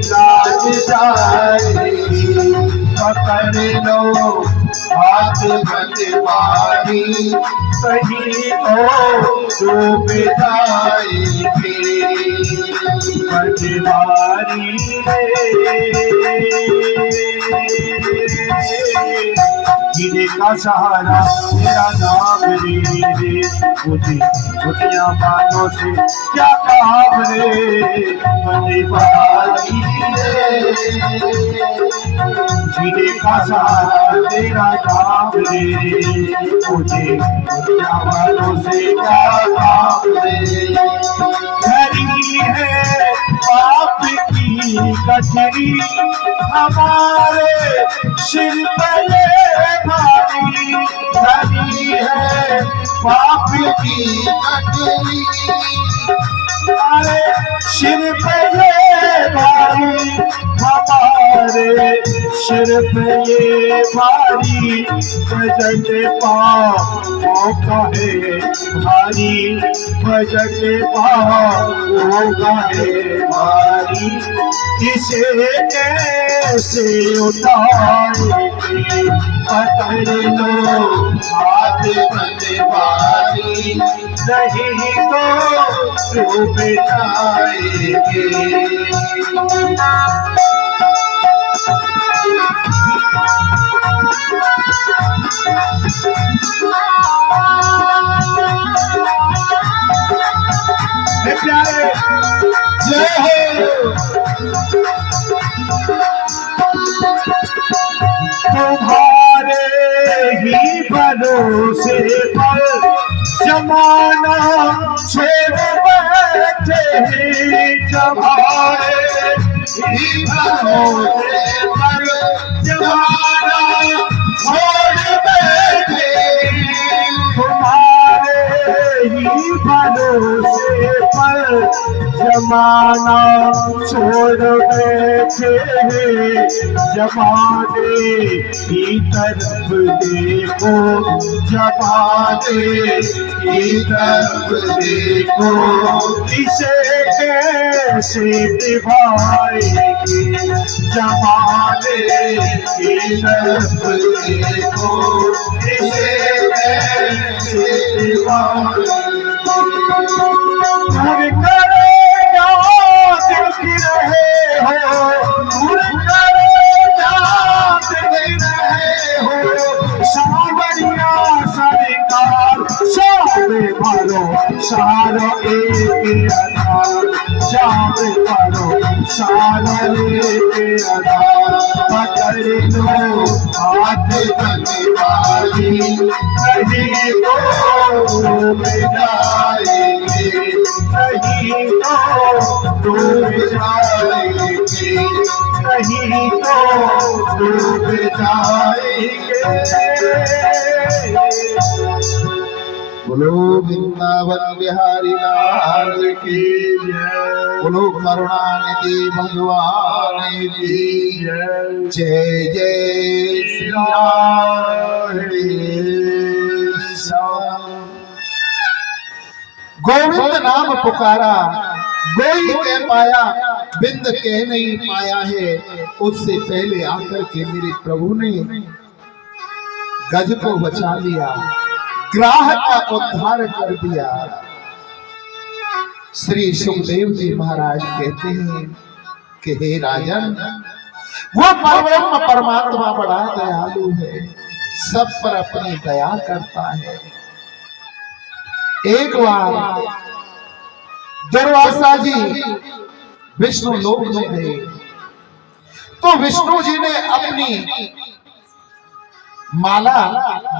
राज जाएगी। पकड़ लो हाथ बनवारी, कहीं तो डूब जाएगी। बनवारी जीने का सहारा तेरा नाम रे, मुझे दुनिया बातों से क्या काम रे। बनवारी जीने का सहारा तेरा नाम रे, मुझे दुनिया बातों से क्या काम रे। धरी है पाप की कचरी, हमारे सिर पे भारी। धरी है पाप की कटरी अरे सिर पे ये भारी हमारे सिर पे ये भारी बजट पाओ कहे भारी बजट पाओ कहे भारी इसे कैसे उठाएंगे पकड़ लो हाथ बनवारी नहीं तो डूब जाएंगे हे प्यारे जय हो तुम्हारे ही भरोसे पर जमाना छोड़ बैठे हैं तुम्हारे ही भरोसे पर जमाना छोड़ बैठे तुम्हारे ही भरोसे पर जमाना छोड़ बैठे हैं जमाने की तरफ देखो जमाने की तरफ देखो इसे कैसे निभाएंगे जमाने की तरफ देखो इसे कैसे निभाएंगे दूर करेगा दिख रहे हो दूर करेगा दिख रहे हो सावरिया सरकार सारे भरो सारो एक आधार सारे भरो सारो एक आधार पकड़ लो हाथ बनवारी नहीं तो डूब जाएंगे नहीं तो डूब जाएंगे नहीं तो डूब जाएंगे बोलो वृंदावन बिहारी लाल की जय बोलो करुणानिधि भगवान की जय जय श्री राम गोविंद नाम पुकारा कोई कह पाया बिंद कह नहीं पाया है उससे पहले आकर के मेरे प्रभु ने गज को बचा लिया ग्राहक का उद्धार कर दिया। श्री सुखदेव जी महाराज कहते हैं कि हे राजन वो परब्रह्म परमात्मा बड़ा दयालु है सब पर अपनी दया करता है। एक बार दुर्वासा जी विष्णु लोक में गए तो विष्णु जी ने अपनी माला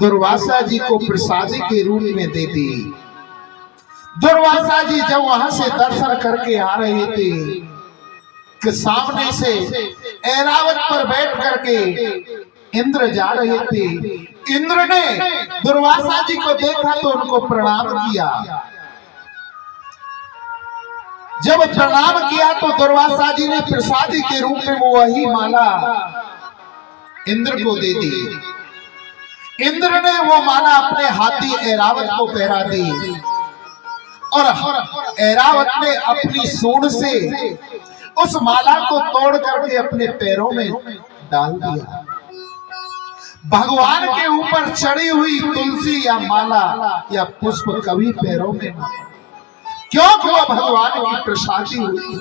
दुर्वासा जी को प्रसादी के रूप में दे दी। दुर्वासा जी जब वहां से दर्शन करके आ रहे थे कि सामने से ऐरावत पर बैठ करके इंद्र जा रहे थे। इंद्र ने दुर्वासा जी को देखा तो उनको प्रणाम किया। जब प्रणाम किया तो दुर्वासा जी ने प्रसादी के रूप में वो वही माला इंद्र को दे दी। इंद्र ने वो माला अपने हाथी ऐरावत को पहरा दी और ऐरावत ने अपनी सूंड से उस माला को तोड़ करके अपने पैरों में डाल दिया। भगवान के ऊपर चढ़ी हुई तुलसी या माला या पुष्प कभी पैरों में ना, क्योंकि वह भगवान की प्रसादी हुई।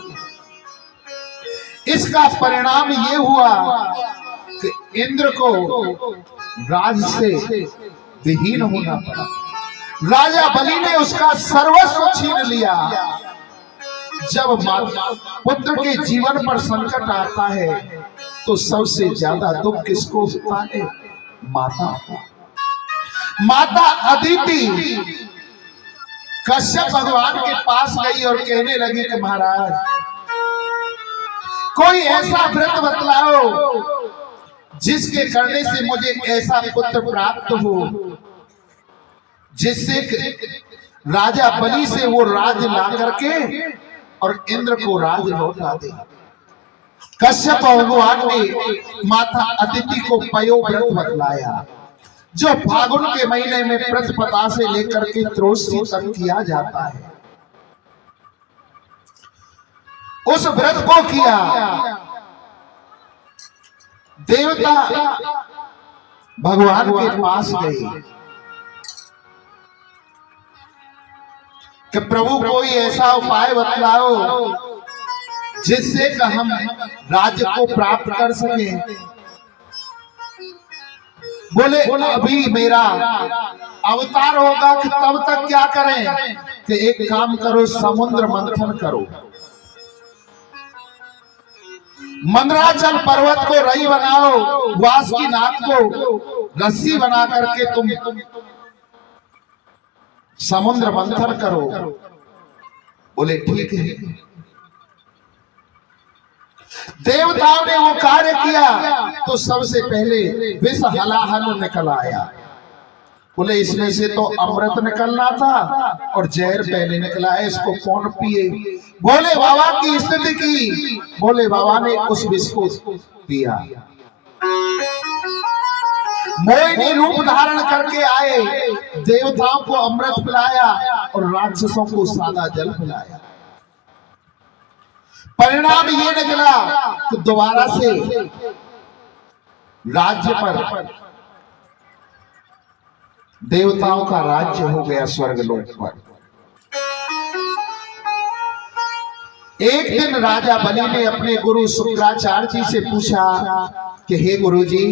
इसका परिणाम ये हुआ कि इंद्र को राज से विहीन होना पड़ा। राजा बलि ने उसका सर्वस्व छीन लिया। जब पुत्र के जीवन पर संकट आता है तो सबसे ज्यादा दुख किसको होता है? माता। माता अदिति कश्यप भगवान के पास गई और कहने लगी कि महाराज कोई ऐसा व्रत बतलाओ जिसके करने से मुझे ऐसा पुत्र प्राप्त हो जिससे राजा बलि से वो राज ला करके और इंद्र को राज लौटा दे। कश्यप भगवान ने माता अदिति को पयोव्रत बतलाया, जो फागुन के महीने में प्रतिपदा से लेकर के त्रोसी तक किया जाता है। उस व्रत को किया। देवता भगवान के पास गए कि प्रभु कोई ऐसा उपाय बतलाओ जिससे कि हम राज्य को प्राप्त कर सके। बोले अभी मेरा अवतार होगा कि तब तक क्या करें कि एक काम करो, समुद्र मंथन करो, मंदराचल पर्वत को रई बनाओ, वासुकी नाग को रस्सी बना करके तुम समुद्र मंथन करो। बोले ठीक है। देवताओं ने वो कार्य किया तो सबसे पहले विष हलाहल निकल आया। बोले इसमें से तो अमृत निकलना था और जहर पहले निकला है, इसको कौन पिए। बोले बाबा की स्थिति की। बोले बाबा ने उस विष को पिया। मोहिनी रूप धारण करके आए, देवताओं को अमृत पिलाया और राक्षसों को सादा जल पिलाया। परिणाम ये निकला कि दोबारा से राज्य पर देवताओं का राज्य हो गया स्वर्गलोक पर। एक दिन राजा बलि ने अपने गुरु शुक्राचार्य जी से पूछा कि हे गुरु जी,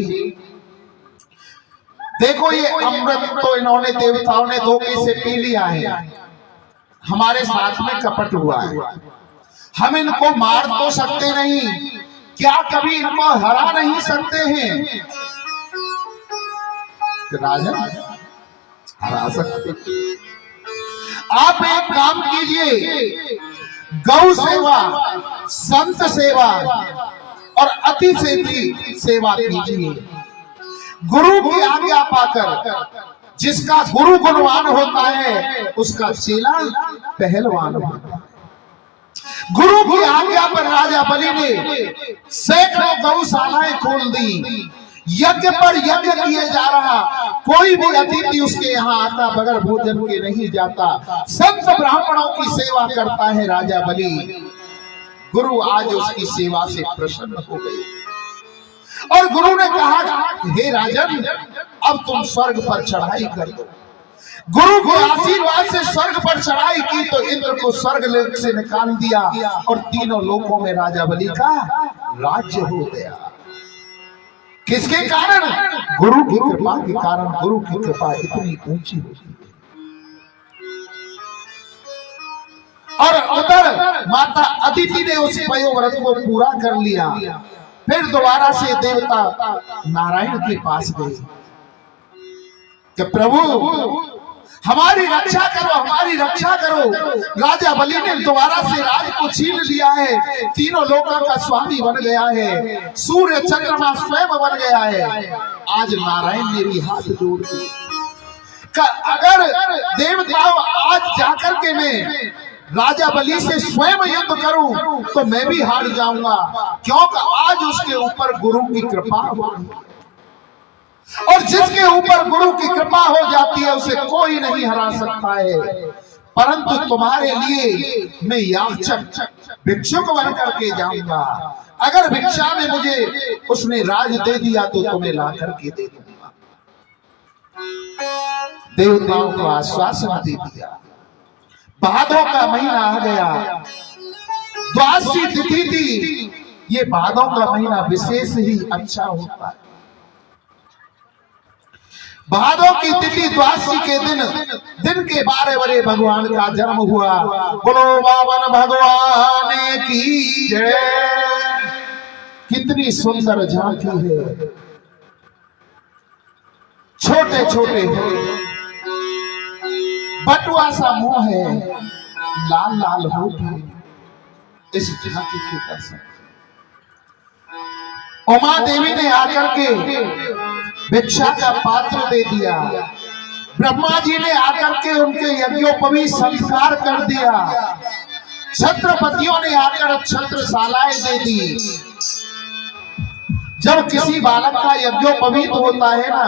देखो ये अमृत तो इन्होंने देवताओं ने धोखे से पी लिया है, हमारे साथ में कपट हुआ है, हम इनको मार तो सकते नहीं, क्या कभी इनको हरा नहीं सकते हैं? राजा हरा सकते। आप एक काम कीजिए, गौ सेवा, संत सेवा और अति सेवा कीजिए। गुरु की आज्ञा पाकर जिसका गुरु गुणवान होता है उसका चेला पहलवान होता है। गुरु की आज्ञा पर राजा बलि ने सैकड़ों गौशालाएं खोल दी। यज्ञ पर यज्ञ किए जा रहा, कोई भी अतिथि उसके यहाँ आता बगैर भोजन के नहीं जाता। संत ब्राह्मणों की सेवा करता है राजा बलि। गुरु आज उसकी सेवा से प्रसन्न हो गए और गुरु ने कहा हे राजन, अब तुम स्वर्ग पर चढ़ाई कर दो। गुरु के आशीर्वाद से स्वर्ग पर चढ़ाई की तो इंद्र को स्वर्ग लोक से निकाल दिया और तीनों लोकों में राजा बलि का राज्य हो गया। किसके कारण? गुरु की कृपा के कारण। गुरु की कृपा इतनी ऊंची होती है। और उधर माता अदिति ने उस पयोव्रत को पूरा कर लिया। फिर दोबारा से देवता नारायण के पास गए कि प्रभु हमारी रक्षा करो, हमारी रक्षा करो। राजा बलि ने दोबारा से राज को छीन लिया है, तीनों लोकों का स्वामी बन गया है, सूर्य चंद्रमा स्वयं बन गया है। आज नारायण ने भी हाथ जोड़ दिए। अगर देवताओं आज जाकर के मैं राजा बलि से स्वयं युद्ध करूं तो मैं भी हार जाऊंगा, क्योंकि आज उसके ऊपर गुरु की कृपा होगी और जिसके ऊपर गुरु की कृपा हो जाती है उसे कोई नहीं हरा सकता है। परंतु तुम्हारे लिए मैं याचक भिक्षुक बन करके जाऊंगा। अगर भिक्षा में मुझे उसने राज दे दिया तो तुम्हें ला करके दे दूंगा। देवताओं को आश्वासन दे दिया। भादों का महीना आ गया, द्वादशी तिथि थी। ये भादों का महीना विशेष ही अच्छा होता है। भादों की तिथि द्वादशी के दिन के 12 बजे भगवान का जन्म हुआ। बोलो बावन भगवान की जय। कितनी सुंदर झांकी है, छोटे छोटे हैं, बटुआ सा मुंह है, लाल लाल होठ है। इस झांकी के दर्शन उमा देवी ने आकर के भिक्षा का पात्र दे दिया। ब्रह्मा जी ने आकर के उनके यज्ञोपवीत संस्कार कर दिया। छत्रपतियों ने आकर छत्रशालाएं दे दी। जब किसी बालक का यज्ञोपवीत होता है ना,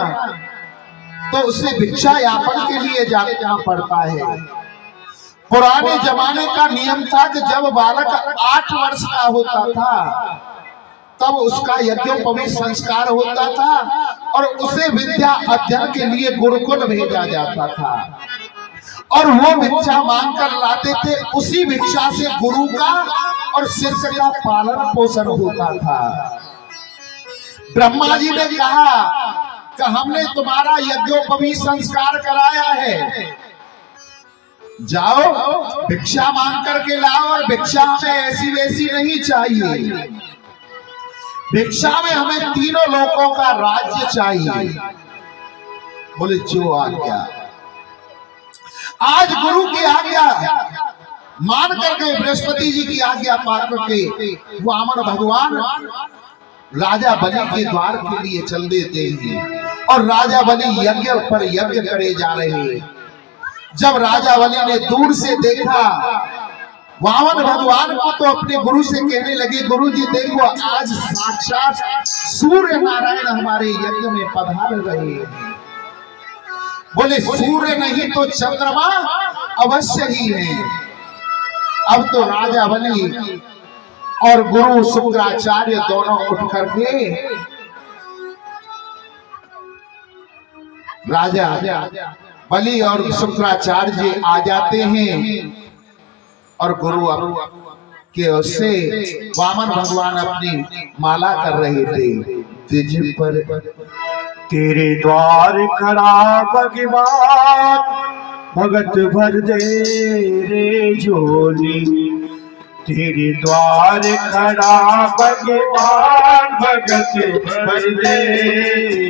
तो उसे भिक्षा यापन के लिए जाना पड़ता है। पुराने जमाने का नियम था कि जब बालक 8 वर्ष का होता था तब उसका यज्ञोपवीत संस्कार होता था और उसे विद्या अध्ययन के लिए गुरुकुल भेजा जाता था और वो भिक्षा मांग कर लाते थे। उसी भिक्षा से गुरु का और शिष्य का पालन पोषण होता था। ब्रह्मा जी ने कहा कि हमने तुम्हारा यज्ञोपवीत संस्कार कराया है, जाओ भिक्षा मांग करके लाओ। और भिक्षा हमें ऐसी वैसी नहीं चाहिए, भिक्षा में हमें तीनों लोकों का राज्य चाहिए। बोले जो आज्ञा। आज गुरु की आज्ञा मान करके, बृहस्पति जी की आज्ञा पा करके वामन भगवान राजा बलि के द्वार के लिए चल देते हैं और राजा बलि यज्ञ पर यज्ञ करे जा रहे हैं। जब राजा बलि ने दूर से देखा वामन भगवान को, तो अपने गुरु से कहने लगे, गुरु जी देखो आज साक्षात सूर्य नारायण हमारे यज्ञ में पधार रहे हैं। बोले सूर्य नहीं तो चंद्रमा अवश्य ही है। अब तो राजा बलि और गुरु शुक्राचार्य दोनों उठ करके राजा बलि और शुक्राचार्य जी आ जाते हैं और गुरु के उससे वामन भगवान अपनी माला कर रहे थे। तेज पर तेरे द्वार खड़ा भगवान, भगत भर दे रे झोली। तेरे द्वार खड़ा भगवान, भगत भर दे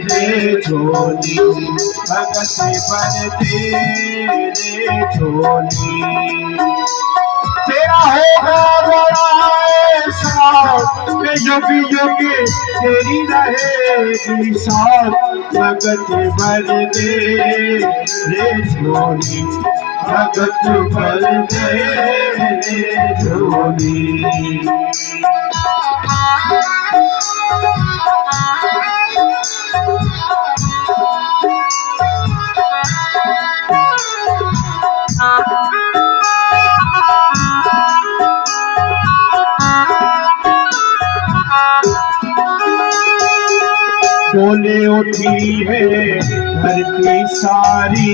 रे झोली। भगत भर दे रे झोली। तेरा होगा बड़ा ऐसा कि युग युग तेरी रहेगी साथ। भगत भर दे रे झोली, भगत भर दे रे झोली। बोले उठी है धरती सारी,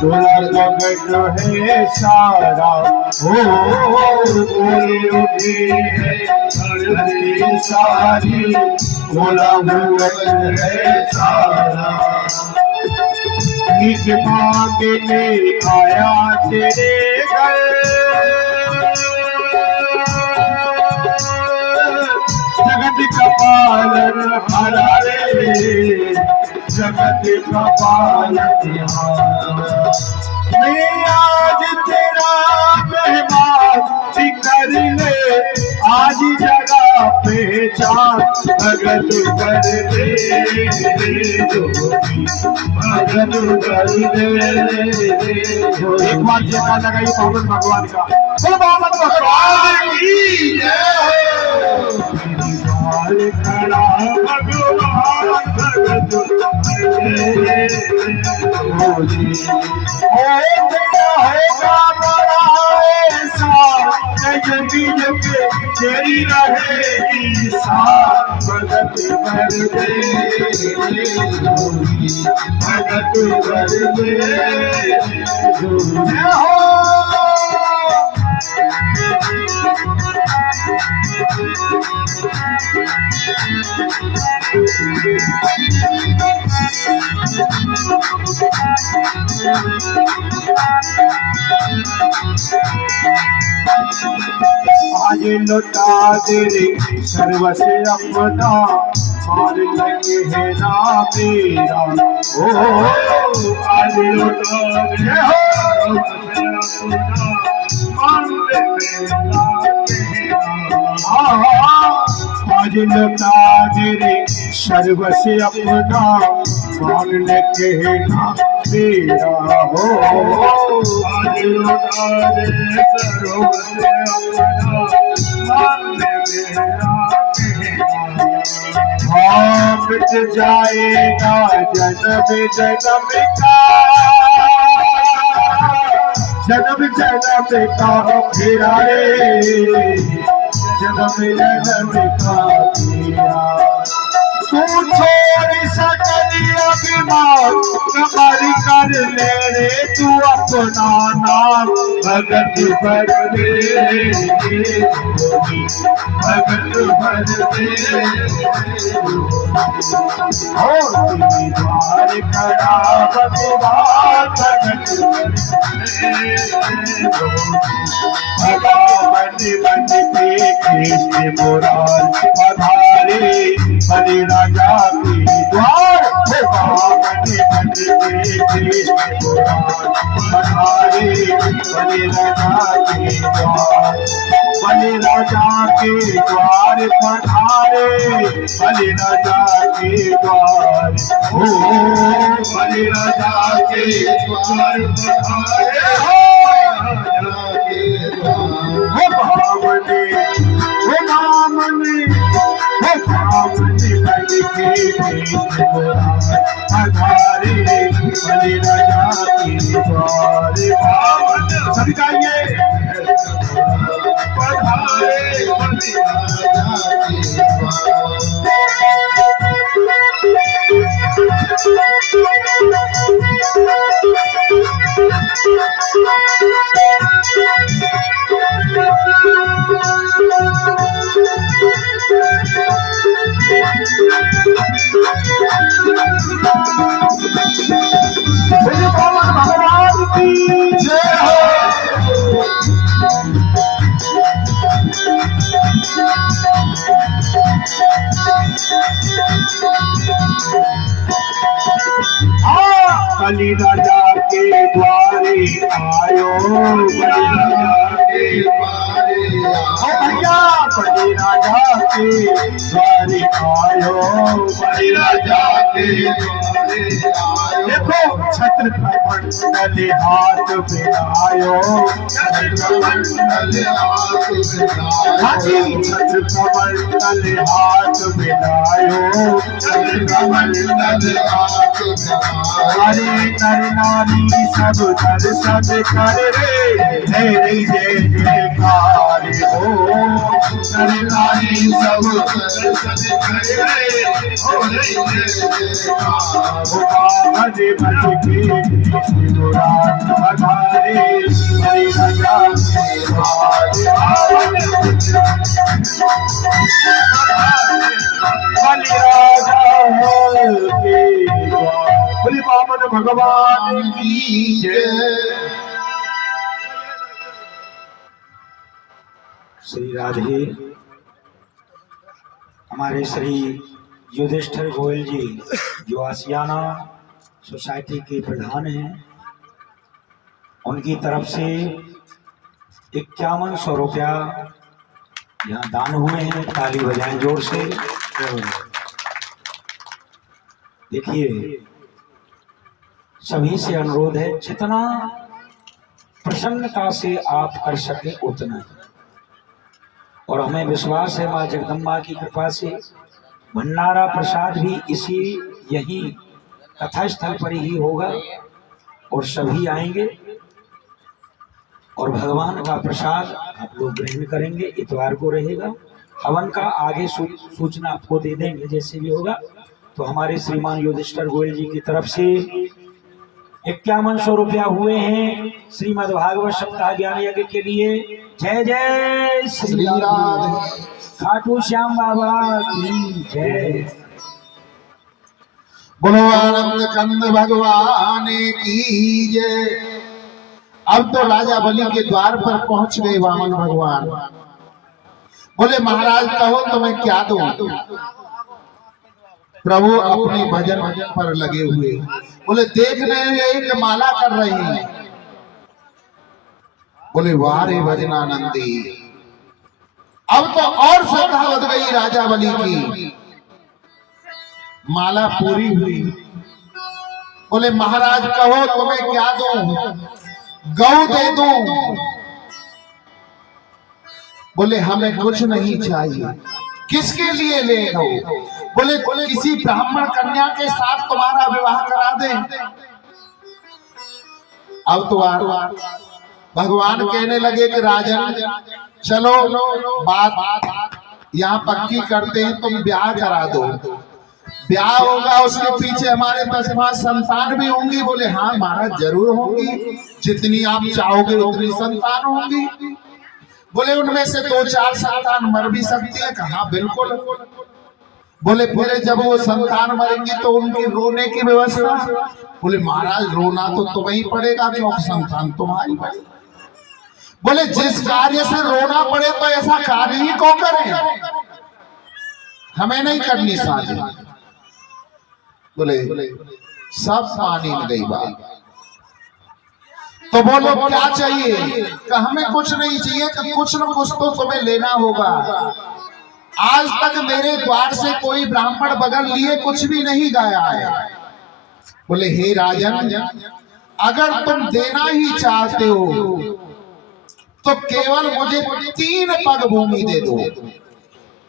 डोला जगत है सारा। ओ बोले उठी है धरती सारी, डोला जगत है सारा। निज मांगने आया तेरे घर, जगत का पालन हारा रे, जगत का पालन हारा। मैं आज तेरा मेहमान कर ले, आज जगह पहचान। भगत कर दे जोगी, भगत कर दे। एक बार जयका लगाइए वामन भगवान का। बोलो वामन भगवान की जय। खड़ा भगवान, भगत होगा बड़ा ऐसा, युग युग तेरी रहेगी साथ। भगत भर दे जोगी, भगत भर दे जोगी। आज लौटा दे रे सर्व से अपना, मार लगे है ना मेरा। ओ आज लौटा दे हो मान ले आज लौटा दे रे सर्व से अपना, मान ले कहना मेरा हो। आज लौटा दे सरोवर से अपना, मान ले मेरा कहना। हाँ मिट जाएगा जन्म जन्म का, जन्म जन्म का फेरा रे, जन्म जन्म का फेरा। तू छोड़ सकली अभिमान कमर कर ले रे, तू अपना नाम भगत भर दे, भगत भर दे। और द्वार खड़ा भगवान भगत भगवान बन के कृष्ण मुरार पधारे, बलि राजा के द्वार। भगवान बन के कृष्ण मुरार पधारे, बलि राजा के द्वार। बलि राजा के द्वार पधारे, बलि राजा के द्वार। ओ बलि राजा के द्वार पधारे, हो भावने, हो भावने, हो भावने बन के कृष्ण मुरार पधारे, बलि राजा के द्वार। भावन सभी गाइए, पधारे बलि राजा के द्वार। भगवान की जय हो। बलि राजा के द्वारे आयो, बलि राजा के द्वारे आओ भैया, बलि राजा के द्वारे आयो, बलि राजा के द्वारे आयो। देखो छत्र कमंडल हाथ मिलायो, छत्र कमंडल हाथ मिलायो। हाजी छत्र कमंडल हाथ मिलायो, छत्र कमंडल हाथ मिलायो। हरे नर नारी सब दर्शन कर रे, जय जय जयकार हो। नर नारी सब दर्शन कर रे, हो जय जय जयकार। हरे बन के कृष्ण मुरार पधारे, बलि राजा के द्वार। बलि राजा के द्वार। बोली वामन भगवान की जय। श्री राधे। हमारे श्री युधिष्ठिर गोयल जी जो आसियाना सोसाइटी के प्रधान हैं, उनकी तरफ से 5100 रुपया यहाँ दान हुए हैं। ताली बजाएं जोर से। देखिए सभी से अनुरोध है, जितना प्रसन्नता से आप कर सके उतना। और हमें विश्वास है माँ जगदम्बा की कृपा से भंडारा प्रसाद भी इसी यही कथा स्थल पर ही होगा और सभी आएंगे और भगवान का प्रसाद आप लोग ग्रहण करेंगे। इतवार को रहेगा हवन का, आगे सूचना आपको दे देंगे जैसे भी होगा। तो हमारे श्रीमान युधिष्ठिर गोयल जी की तरफ से 5100 रुपया हुए हैं श्रीमद् भागवत सप्ताह ज्ञान यज्ञ के लिए। जय जय श्री राम। खाटू श्याम बाबा की जय। बोलो आनंद कंद भगवान की जय। अब तो राजा बलि के द्वार पर पहुंच गए वामन भगवान। बोले महाराज कहो तो मैं क्या दूं। प्रभु अपने भजन पर लगे हुए। बोले देख रहे एक माला कर रहे हैं। बोले वाह रे भजनानंदी। अब तो और श्रद्धा बढ़ गई राजा बलि की। माला पूरी हुई बोले महाराज कहो तुम्हें क्या दूं, गऊ दे दूं। बोले हमें कुछ नहीं चाहिए। किसके लिए ले गऊ? बोले किसी ब्राह्मण कन्या के साथ तुम्हारा विवाह करा दें। अब तो भगवान कहने लगे कि राजन चलो बात यहाँ पक्की करते हैं, तुम ब्याह करा दो। ब्याह होगा, उसके पीछे हमारे 10 संतान भी होंगी। बोले हाँ महाराज जरूर होंगी, जितनी आप चाहोगे उतनी संतान होंगी। बोले उनमें से 2-4 संतान मर भी सकती है। कहा बिल्कुल। बोले फिर जब वो संतान मरेंगी तो उनकी रोने की व्यवस्था। बोले महाराज रोना तो तुम्हें ही पड़ेगा, क्योंकि संतान तुम्हारी पड़ेगी। बोले जिस कार्य से रोना पड़े तो ऐसा कार्य ही क्यों करें, हमें नहीं करनी शादी। बोले सब पानी में गई बात। तो बोलो क्या चाहिए? कि हमें कुछ नहीं चाहिए, कि कुछ न कुछ तो तुम्हें लेना होगा। आज तक मेरे द्वार से कोई ब्राह्मण बगैर लिए कुछ भी नहीं गया है। बोले हे राजन, अगर तुम देना ही चाहते हो तो केवल मुझे 3 पग भूमि दे दो।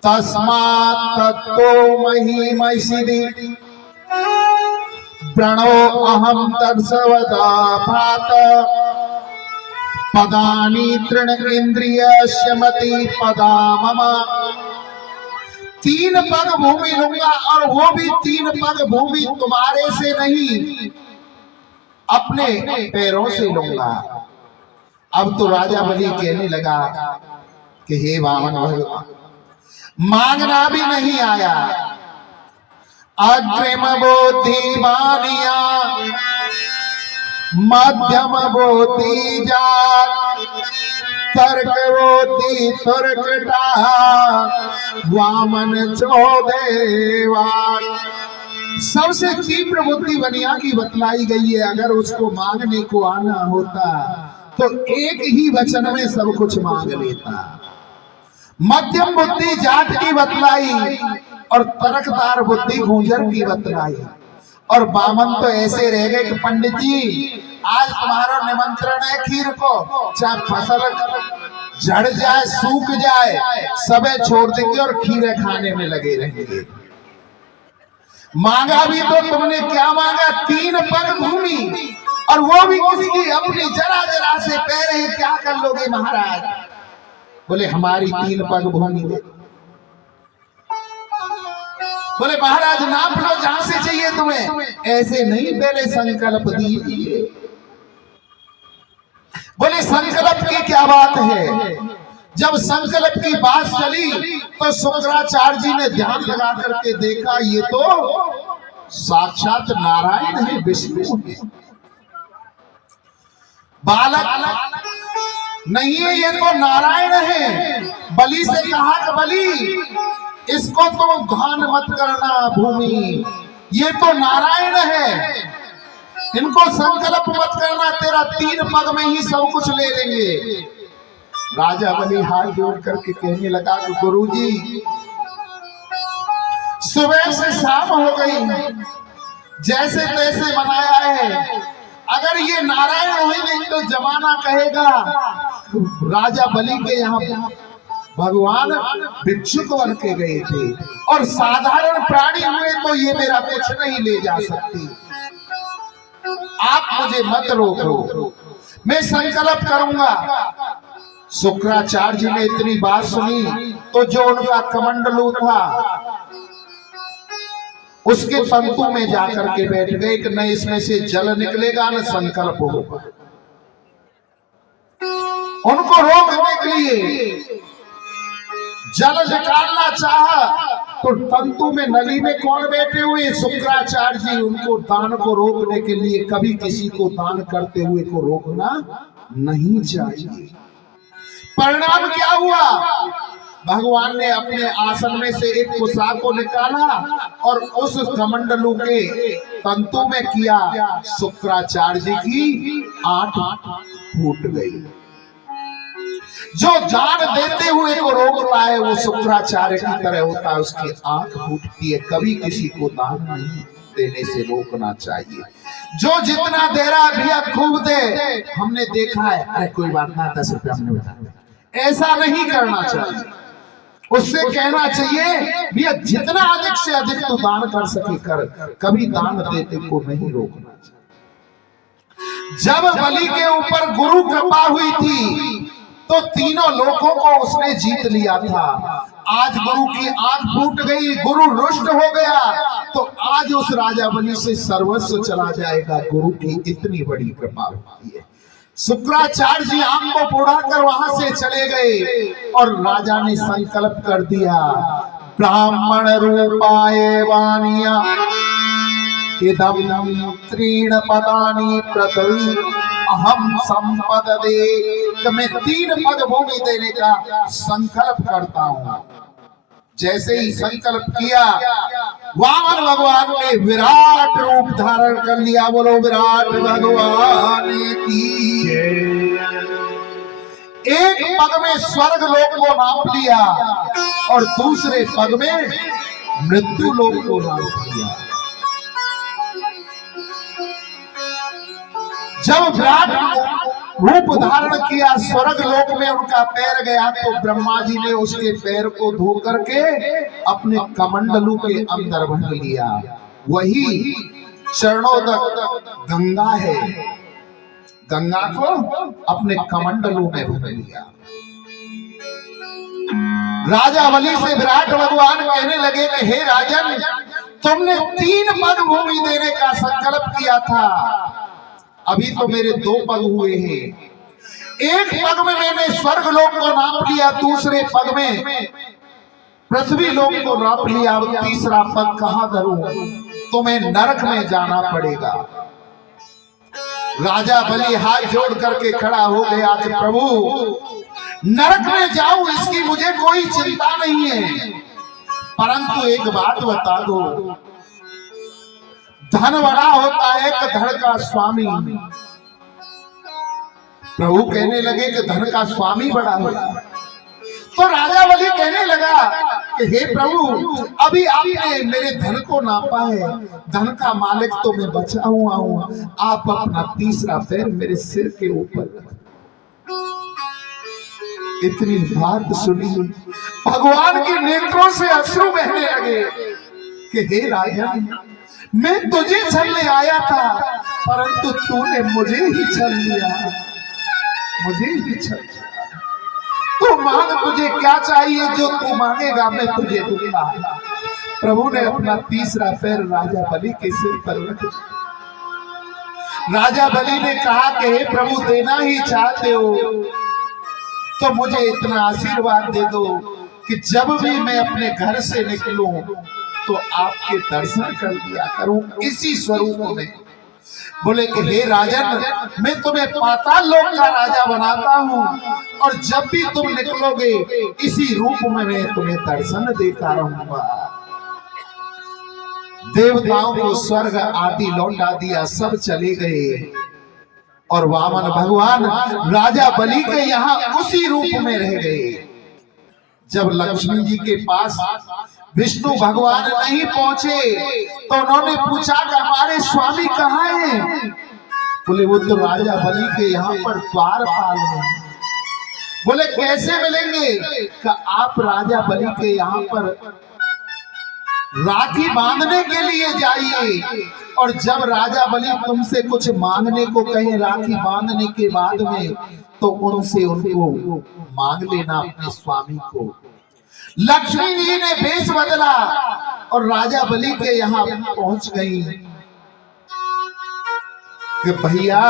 तस्मात् तत्तो महिमैषिधि प्रणो अहम दर्शवता भात पदानि तृण इंद्रियस्य मति पदा मम। 3 पग भूमि लूंगा, और वो भी 3 पग भूमि तुम्हारे से नहीं, अपने पैरों से लूंगा। अब तो राजा बलि कहने लगा कि हे वामन भगवान, मांगना भी नहीं आया। अग्रिम बोधि बानिया मध्यम बोधि जात तर्क बोधि तुर्कटा वामन चौदेवान। सबसे तीव्र बुद्धि बनिया की बतलाई गई है। अगर उसको मांगने को आना होता तो एक ही वचन में सब कुछ मांग लेता। मध्यम बुद्धि जाट की बतलाई, और तर्कदार बुद्धि गुंजर की बतलाई। और बामन तो ऐसे रह गए कि पंडित जी आज तुम्हारा निमंत्रण है खीर को, चाहे फसल झड़ जाए सूख जाए सबे छोड़ देंगे और खीरे खाने में लगे रहेंगे। मांगा भी तो तुमने क्या मांगा? 3 पग भूमि, और वो भी किसकी? अपनी जरा जरा से पैर है। क्या कर लोगे महाराज? बोले हमारी 3 पग भूमि दे। बोले महाराज नाप लो जहां से चाहिए तुम्हें। ऐसे नहीं, पहले संकल्प दीजिए। बोले संकल्प की क्या बात है? जब संकल्प की बात चली तो शुक्राचार्य जी ने ध्यान लगा करके देखा, ये तो साक्षात नारायण है, विष्णु है। बालक नहीं है, ये तो नारायण है। बलि से कहा कि बलि इसको तो ध्यान मत करना भूमि, ये तो नारायण है, इनको संकल्प मत करना, तेरा 3 पग में ही सब कुछ ले लेंगे। राजा बलि हाथ जोड़ करके कहने लगा कि गुरुजी सुबह से शाम हो गई, जैसे तैसे बनाया है। अगर ये नारायण होंगे तो जमाना कहेगा राजा बलि के यहाँ भगवान भिक्षुक बन के गए थे, और साधारण प्राणी हुए तो ये मेरा कुछ नहीं ले जा सकती। आप मुझे मत रोको, मैं संकल्प करूंगा। शुक्राचार्य जी ने इतनी बात सुनी तो जो उनका कमंडलू था उसके तंतु में जाकर के बैठ गए कि न इसमें से जल निकलेगा न संकल्प होगा। उनको रोकने के लिए जल निकालना चाहा तो तंतु में नली में कौन बैठे हुए? शुक्राचार्य जी। उनको दान को रोकने के लिए कभी किसी को दान करते हुए को रोकना नहीं चाहिए। परिणाम क्या हुआ? भगवान ने अपने आसन में से एक कुशा को निकाला और उस कमंडलू के तंतु में किया। शुक्राचार्य जी की 8 फूट गई। जो दान देते हुए को रोकता है वो शुक्राचार्य की तरह होता है, उसकी आंख फूटती है। कभी किसी को दान नहीं देने से रोकना चाहिए। जो जितना दे रहा है भैया खूब दे, हमने देखा है, अरे कोई बात ना, 10 रुपया हमने बता दिया, ऐसा नहीं करना चाहिए। उससे कहना चाहिए भैया जितना अधिक से अधिक तू दान कर सके कर, कभी दान देते को नहीं रोकना चाहिए। जब बलि के ऊपर गुरु कृपा हुई थी तो तीनों लोगों को उसने जीत लिया था। आज गुरु की आंख फूट गई, गुरु रुष्ट हो गया, तो आज उस राजा बलि से सर्वस्व चला जाएगा। गुरु की इतनी बड़ी कृपा होती है। शुक्राचार्य जी आंख को फोड़ाकर वहां से चले गए और राजा ने संकल्प कर दिया, ब्राह्मण रूपाय वानिया इदं त्रीण पदानि पृथ्वी अहम संपददे, कि मैं 3 पद भूमि देने का संकल्प करता हूं। जैसे ही संकल्प किया, वामन भगवान ने विराट रूप धारण कर लिया। बोलो विराट भगवान की जय। एक पग में स्वर्ग लोक को नाप लिया और दूसरे पग में मृत्यु लोक को नाप लिया। जब विराट रूप धारण किया, स्वर्ग लोक में उनका पैर गया, तो ब्रह्मा जी ने उसके पैर को धो करके अपने कमंडलू के अंदर भर लिया। वही चरणों तक गंगा है, गंगा को अपने कमंडलू में भर लिया। राजा बलि से विराट भगवान कहने लगे कि हे राजन, तुमने 3 पग भूमि देने का संकल्प किया था, अभी तो मेरे 2 पग हुए हैं। एक पग में मैंने स्वर्ग लोक को नाप लिया, दूसरे पग में पृथ्वी लोक को नाप लिया, अब तीसरा पग कहां धरूं? तुम्हें नरक में जाना पड़ेगा। राजा बलि हाथ जोड़ करके खड़ा हो गया कि प्रभु, नरक में जाऊं इसकी मुझे कोई चिंता नहीं है, परंतु एक बात बता दो, धन बड़ा होता है कि धन का स्वामी? प्रभु कहने लगे कि धन का स्वामी बड़ा होता है। तो राजा बलि कहने लगा कि हे प्रभु, अभी आपने मेरे धन को नापा है, धन का मालिक तो मैं बचा हुआ हूं, आप अपना तीसरा पैर मेरे सिर के ऊपर। इतनी बात सुनी, भगवान के नेत्रों से अश्रु बहने लगे कि हे राजन, मैं तुझे छलने आया था, परंतु तूने मुझे ही छल लिया, मुझे ही छल लिया। तू मांग, तुझे क्या चाहिए? जो तू मांगेगा मैं तुझे दूंगा। प्रभु ने अपना तीसरा पैर राजा बलि के सिर पर रख दिया। राजा बलि ने कहा कि हे प्रभु, देना ही चाहते हो तो मुझे इतना आशीर्वाद दे दो कि जब भी मैं अपने घर से निकलूं तो आपके दर्शन कर लिया करूं इसी स्वरूप में। बोले कि हे राजन, मैं तुम्हें पाताल लोक का राजा बनाता हूं और जब भी तुम निकलोगे इसी रूप में मैं तुम्हें दर्शन देता रहूंगा। देवताओं को स्वर्ग आदि लौटा दिया, सब चले गए और वामन भगवान राजा बलि के यहाँ उसी रूप में रह गए। जब लक्ष्मी जी के पास विष्णु भगवान नहीं पहुंचे तो उन्होंने पूछा कि हमारे स्वामी कहाँ हैं? बोले वो तो राजा बलि के यहाँ पर द्वारपाल हैं। बोले कैसे मिलेंगे? कि आप राजा बलि के यहाँ पर राखी बांधने के लिए जाइए और जब राजा बलि तुमसे कुछ मांगने को कहे राखी बांधने के बाद में, तो उनसे उनको मांग लेना अपने स्वामी को। लक्ष्मी जी ने भेष बदला और राजा बलि के यहाँ पहुंच गई कि भैया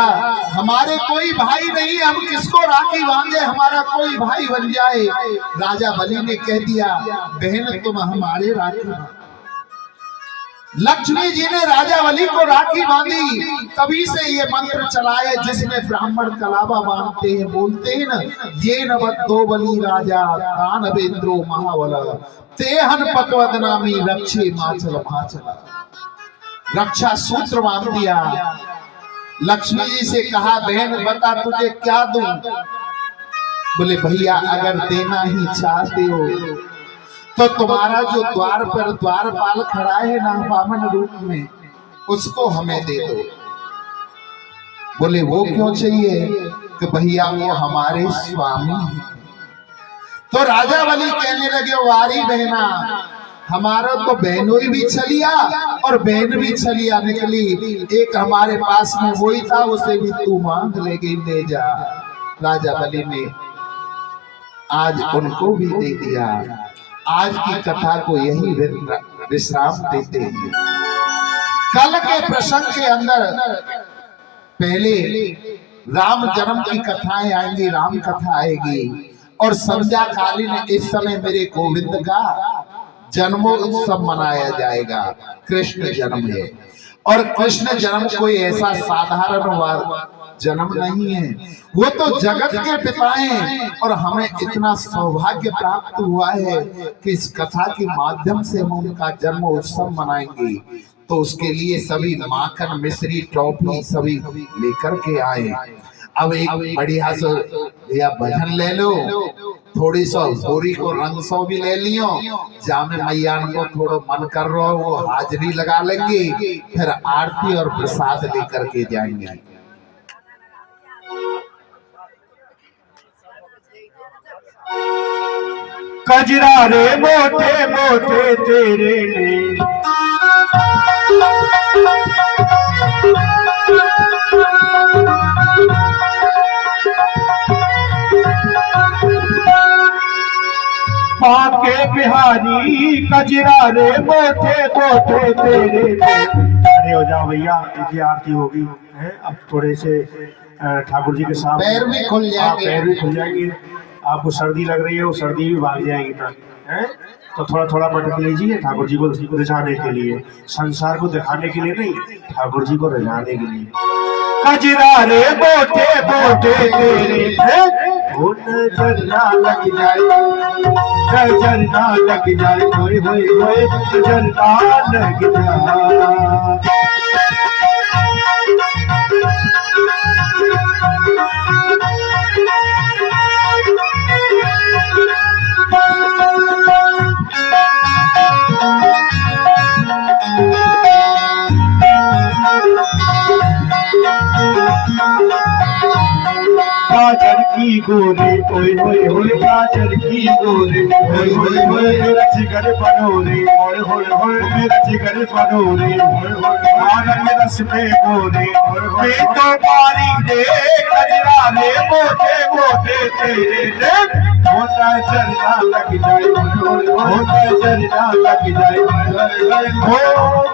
हमारे कोई भाई नहीं, हम किसको राखी बांधे, हमारा कोई भाई बन जाए। राजा बलि ने कह दिया, बहन तुम हमारे राखी बांधो। लक्ष्मी जी ने राजा बलि को राखी बांधी। तभी से ये मंत्र चलाए जिसमें ब्राह्मण कलावा बांधते हैं, बोलते हैं ना, ये नवद्दो बलि राजा दानवेंद्रो महाबला तेहन पकवद नामी रक्षे माचल माचल। रक्षा सूत्र बांध दिया। लक्ष्मी जी से कहा, बहन बता तुझे क्या दूं? बोले भैया अगर देना ही चाहते हो तो तुम्हारा जो द्वार पर द्वारपाल खड़ा है ना वामन रूप में, उसको हमें दे दो। बोले वो क्यों चाहिए? कि भैया वो हमारे स्वामी हैं। तो राजा बलि कहने लगे वारी बहना, हमारा तो बहनोई भी चलिया और बहन भी चलिया निकली, एक हमारे पास में वही था, उसे भी तू मांग ले जा। राजा बलि ने आज उनको भी दे दिया। आज की कथा को यही विश्राम देते हैं। कल के प्रसंग के अंदर पहले राम जन्म की कथाएं आएंगी, राम कथा आएगी, और संध्या कालीन इस समय मेरे गोविंद का जन्मोत्सव मनाया जाएगा। कृष्ण जन्म है, और कृष्ण जन्म कोई ऐसा साधारण जन्म नहीं है, वो तो जगत के पिता हैं। और हमें इतना सौभाग्य प्राप्त हुआ है कि इस कथा के माध्यम से हम उनका जन्म उत्सव मनाएंगे। तो उसके लिए सभी माखन मिश्री टॉफी सभी लेकर के आए। अब एक बढ़िया सा भैया भजन ले लो, थोड़ी सा भोरी को रंग सौ भी ले लियो, जामे मैयान को थोड़ा मन कर रहा हो वो हाजरी लगा लेंगे, फिर आरती और प्रसाद लेकर के जाएंगे। कजरा रे मोटे मोटे तेरे ने पाके बिहारी, कजरा रे मोटे मोटे तेरे ने। अरे हो जाओ भैया, इनकी आरती होगी है। अब थोड़े से ठाकुर जी के साथ पैर भी खुल जाएंगे, पैर भी खुल जाएंगे। आपको सर्दी लग रही है, वो सर्दी भी भाग जाएगी है। तो थोड़ा थोड़ा पटक लीजिए ठाकुर जी को रिझाने के लिए, संसार को दिखाने के लिए नहीं, ठाकुर जी को रिझाने के लिए। कजरा रे मोटे मोटे तेरे नजर ना लग जाए, नजर ना लग जाए, होए होए होए नजर ना लग जाए। गाजर की गोरी ओए होए होए, गाजर की गोरी ओए होए होए, मेरा जिगर बनोरे ओए होए होए, मेरा जिगर बनोरे ओए होए, आनंद रस में गोरे मैं तो मारी रे कजरा रे मोटे मोटे तेरे रे। होता जरना लग जाए, होता जरना लग जाए, हो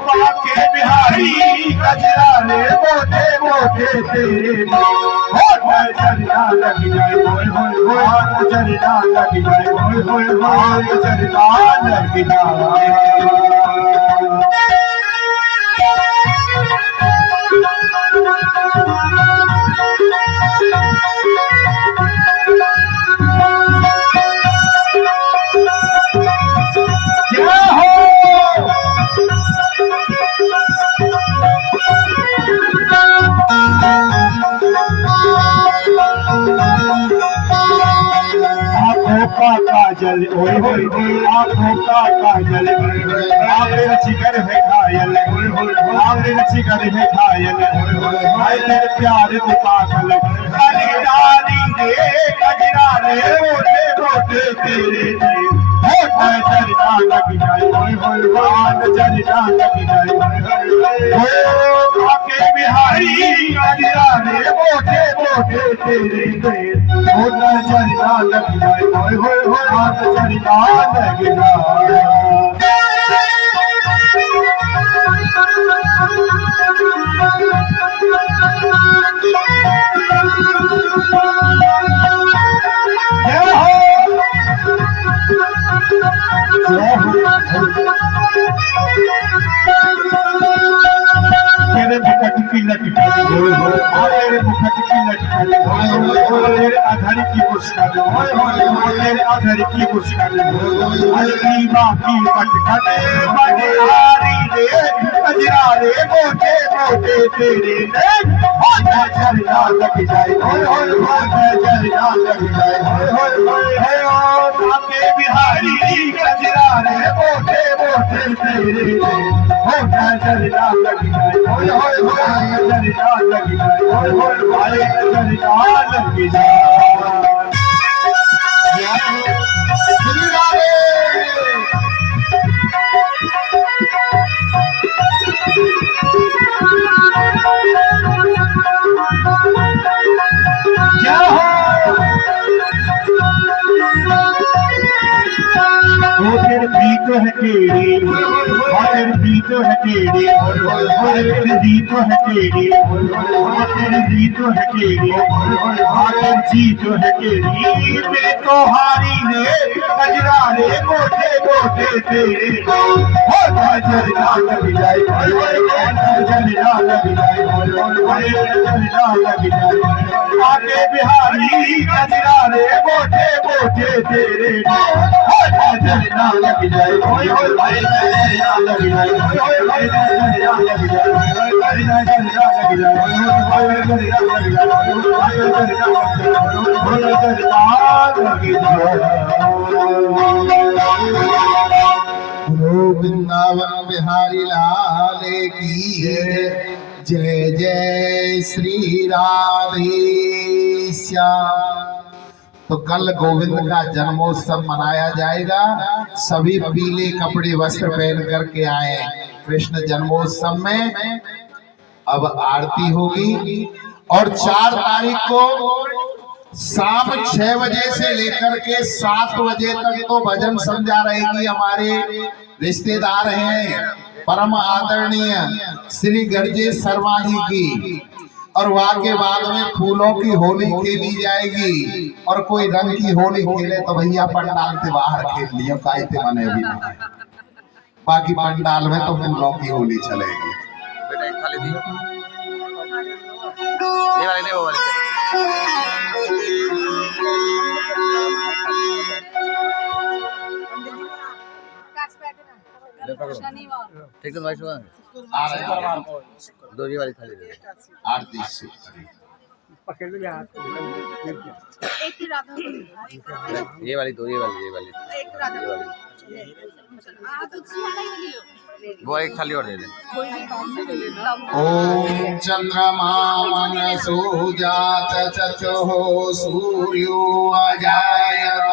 पाके बिहारी, कजरा रे मोटे मोटे तेरे रे। होता जरना लग जाए, होए होए होए जरना लग जाए, होए होए होए जरना लग जाए। काजल ओए होए आँखों का काजल, मेरा जिगर है घायल, मेरा जिगर है घायल, भाई तेरे प्यार में पागल। खरीदारी रे कजरा रे मोटे मोटे तेरे रे, जरना लग जाए, जरना लग जाए, आके बिहारी कजरा रे मोटे मोटे तेरे रे। जरना लग जाए, जरना लग जाए। तेरे मुखट की लटकन, तेरे मुखट की लटकन, तेरे अधर की मुस्कान, तेरे अधर की मुस्कान, हल्की बाकी लटकन, मनिहारी रे कजरा रे मोटे मोटे तेरे रे। होता जरना लग जाए, जरना लग जाए, आके बिहारी कजरा रे मोटे मोटे गोटे तेरे हो नजर ना लग जाए होय होय होय नजर ना लग जाए होय होय होय नजर ना लग जाए श्री राधे। क्या हो वो फिर भी तो है तेरी फिर भी तो है तेरी फिर भी तो है तेरी फिर भी तो है तेरी फिर जी तो है तेरी मैं तो हारी रे कजरा रे गोटे गोटे तेरे हो नजर ना लग जाए नजर ना लग जाए नजर ना लग जाए आगे बिहारी कजरा रे गोटे गोटे तेरे हो नजर ना लग जाए होय होय भाई नजर ना लग जाए होय होय नजर ना लग जाए होय नजर ना लग जाए होय नजर ना लग जाए होय नजर ना लग जाए होय नजर ना लग जाए बोलो वृंदावन बिहारी लाल की जय जय श्री राधे श्याम। तो कल गोविंद का जन्मोत्सव मनाया जाएगा। सभी पीले कपड़े वस्त्र पहन करके आए कृष्ण जन्मोत्सव में। अब आरती होगी और 4 तारीख को शाम 6 बजे से लेकर के 7 बजे तक तो भजन संध्या रहेगी। हमारे रिश्तेदार हैं परम आदरणीय श्री गरजेश शर्मा जी की, और वहाँ के बाद में फूलों की होली खेली जाएगी। और कोई रंग की होली खेले तो भैया पंडाल से बाहर खेल लियो, कायते बने भी नहीं। बाकी पंडाल में तो फूलों की होली चलेगी। बेटा एक थाली दियो, ये वाली नहीं वो वाली। ठीक है भाई सुन दो ये वाली थाली दे आरती से ये वाली दो ये वाली वो एक थाली और दे दे। ओम चंद्रमा मनसो जात चक्षुः सूर्यो अजायत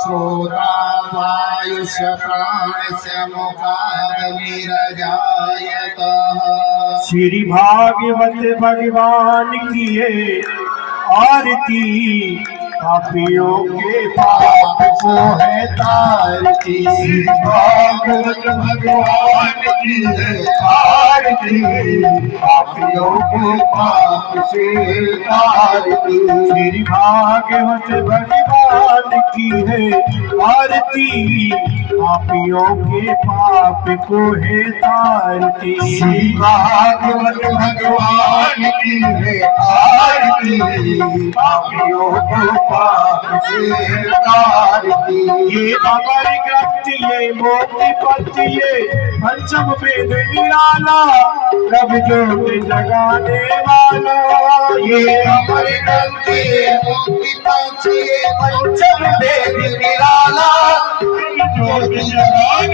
श्रोता वायुष्य प्राणस्य मुखादमिरजायत। श्री भागवत भगवान की है आरती पापियों के पाप को है तारती। भागवत भगवान की है आरती पापियों को पाप से तारती। श्री भागवत भगवान की है आरती पापियों के पाप को है तारती। श्री भागवत भगवान की है आरती पापियों को पाप से तारती। ये अमर ग्रंथ ये मोक्ति पंथ ये पंचम वेद निराला रब ज्योति जगाने वाला। ये अमर ग्रंथ ये मोक्ति पंथ ये पंचम वेद निराला ज्योति जगाने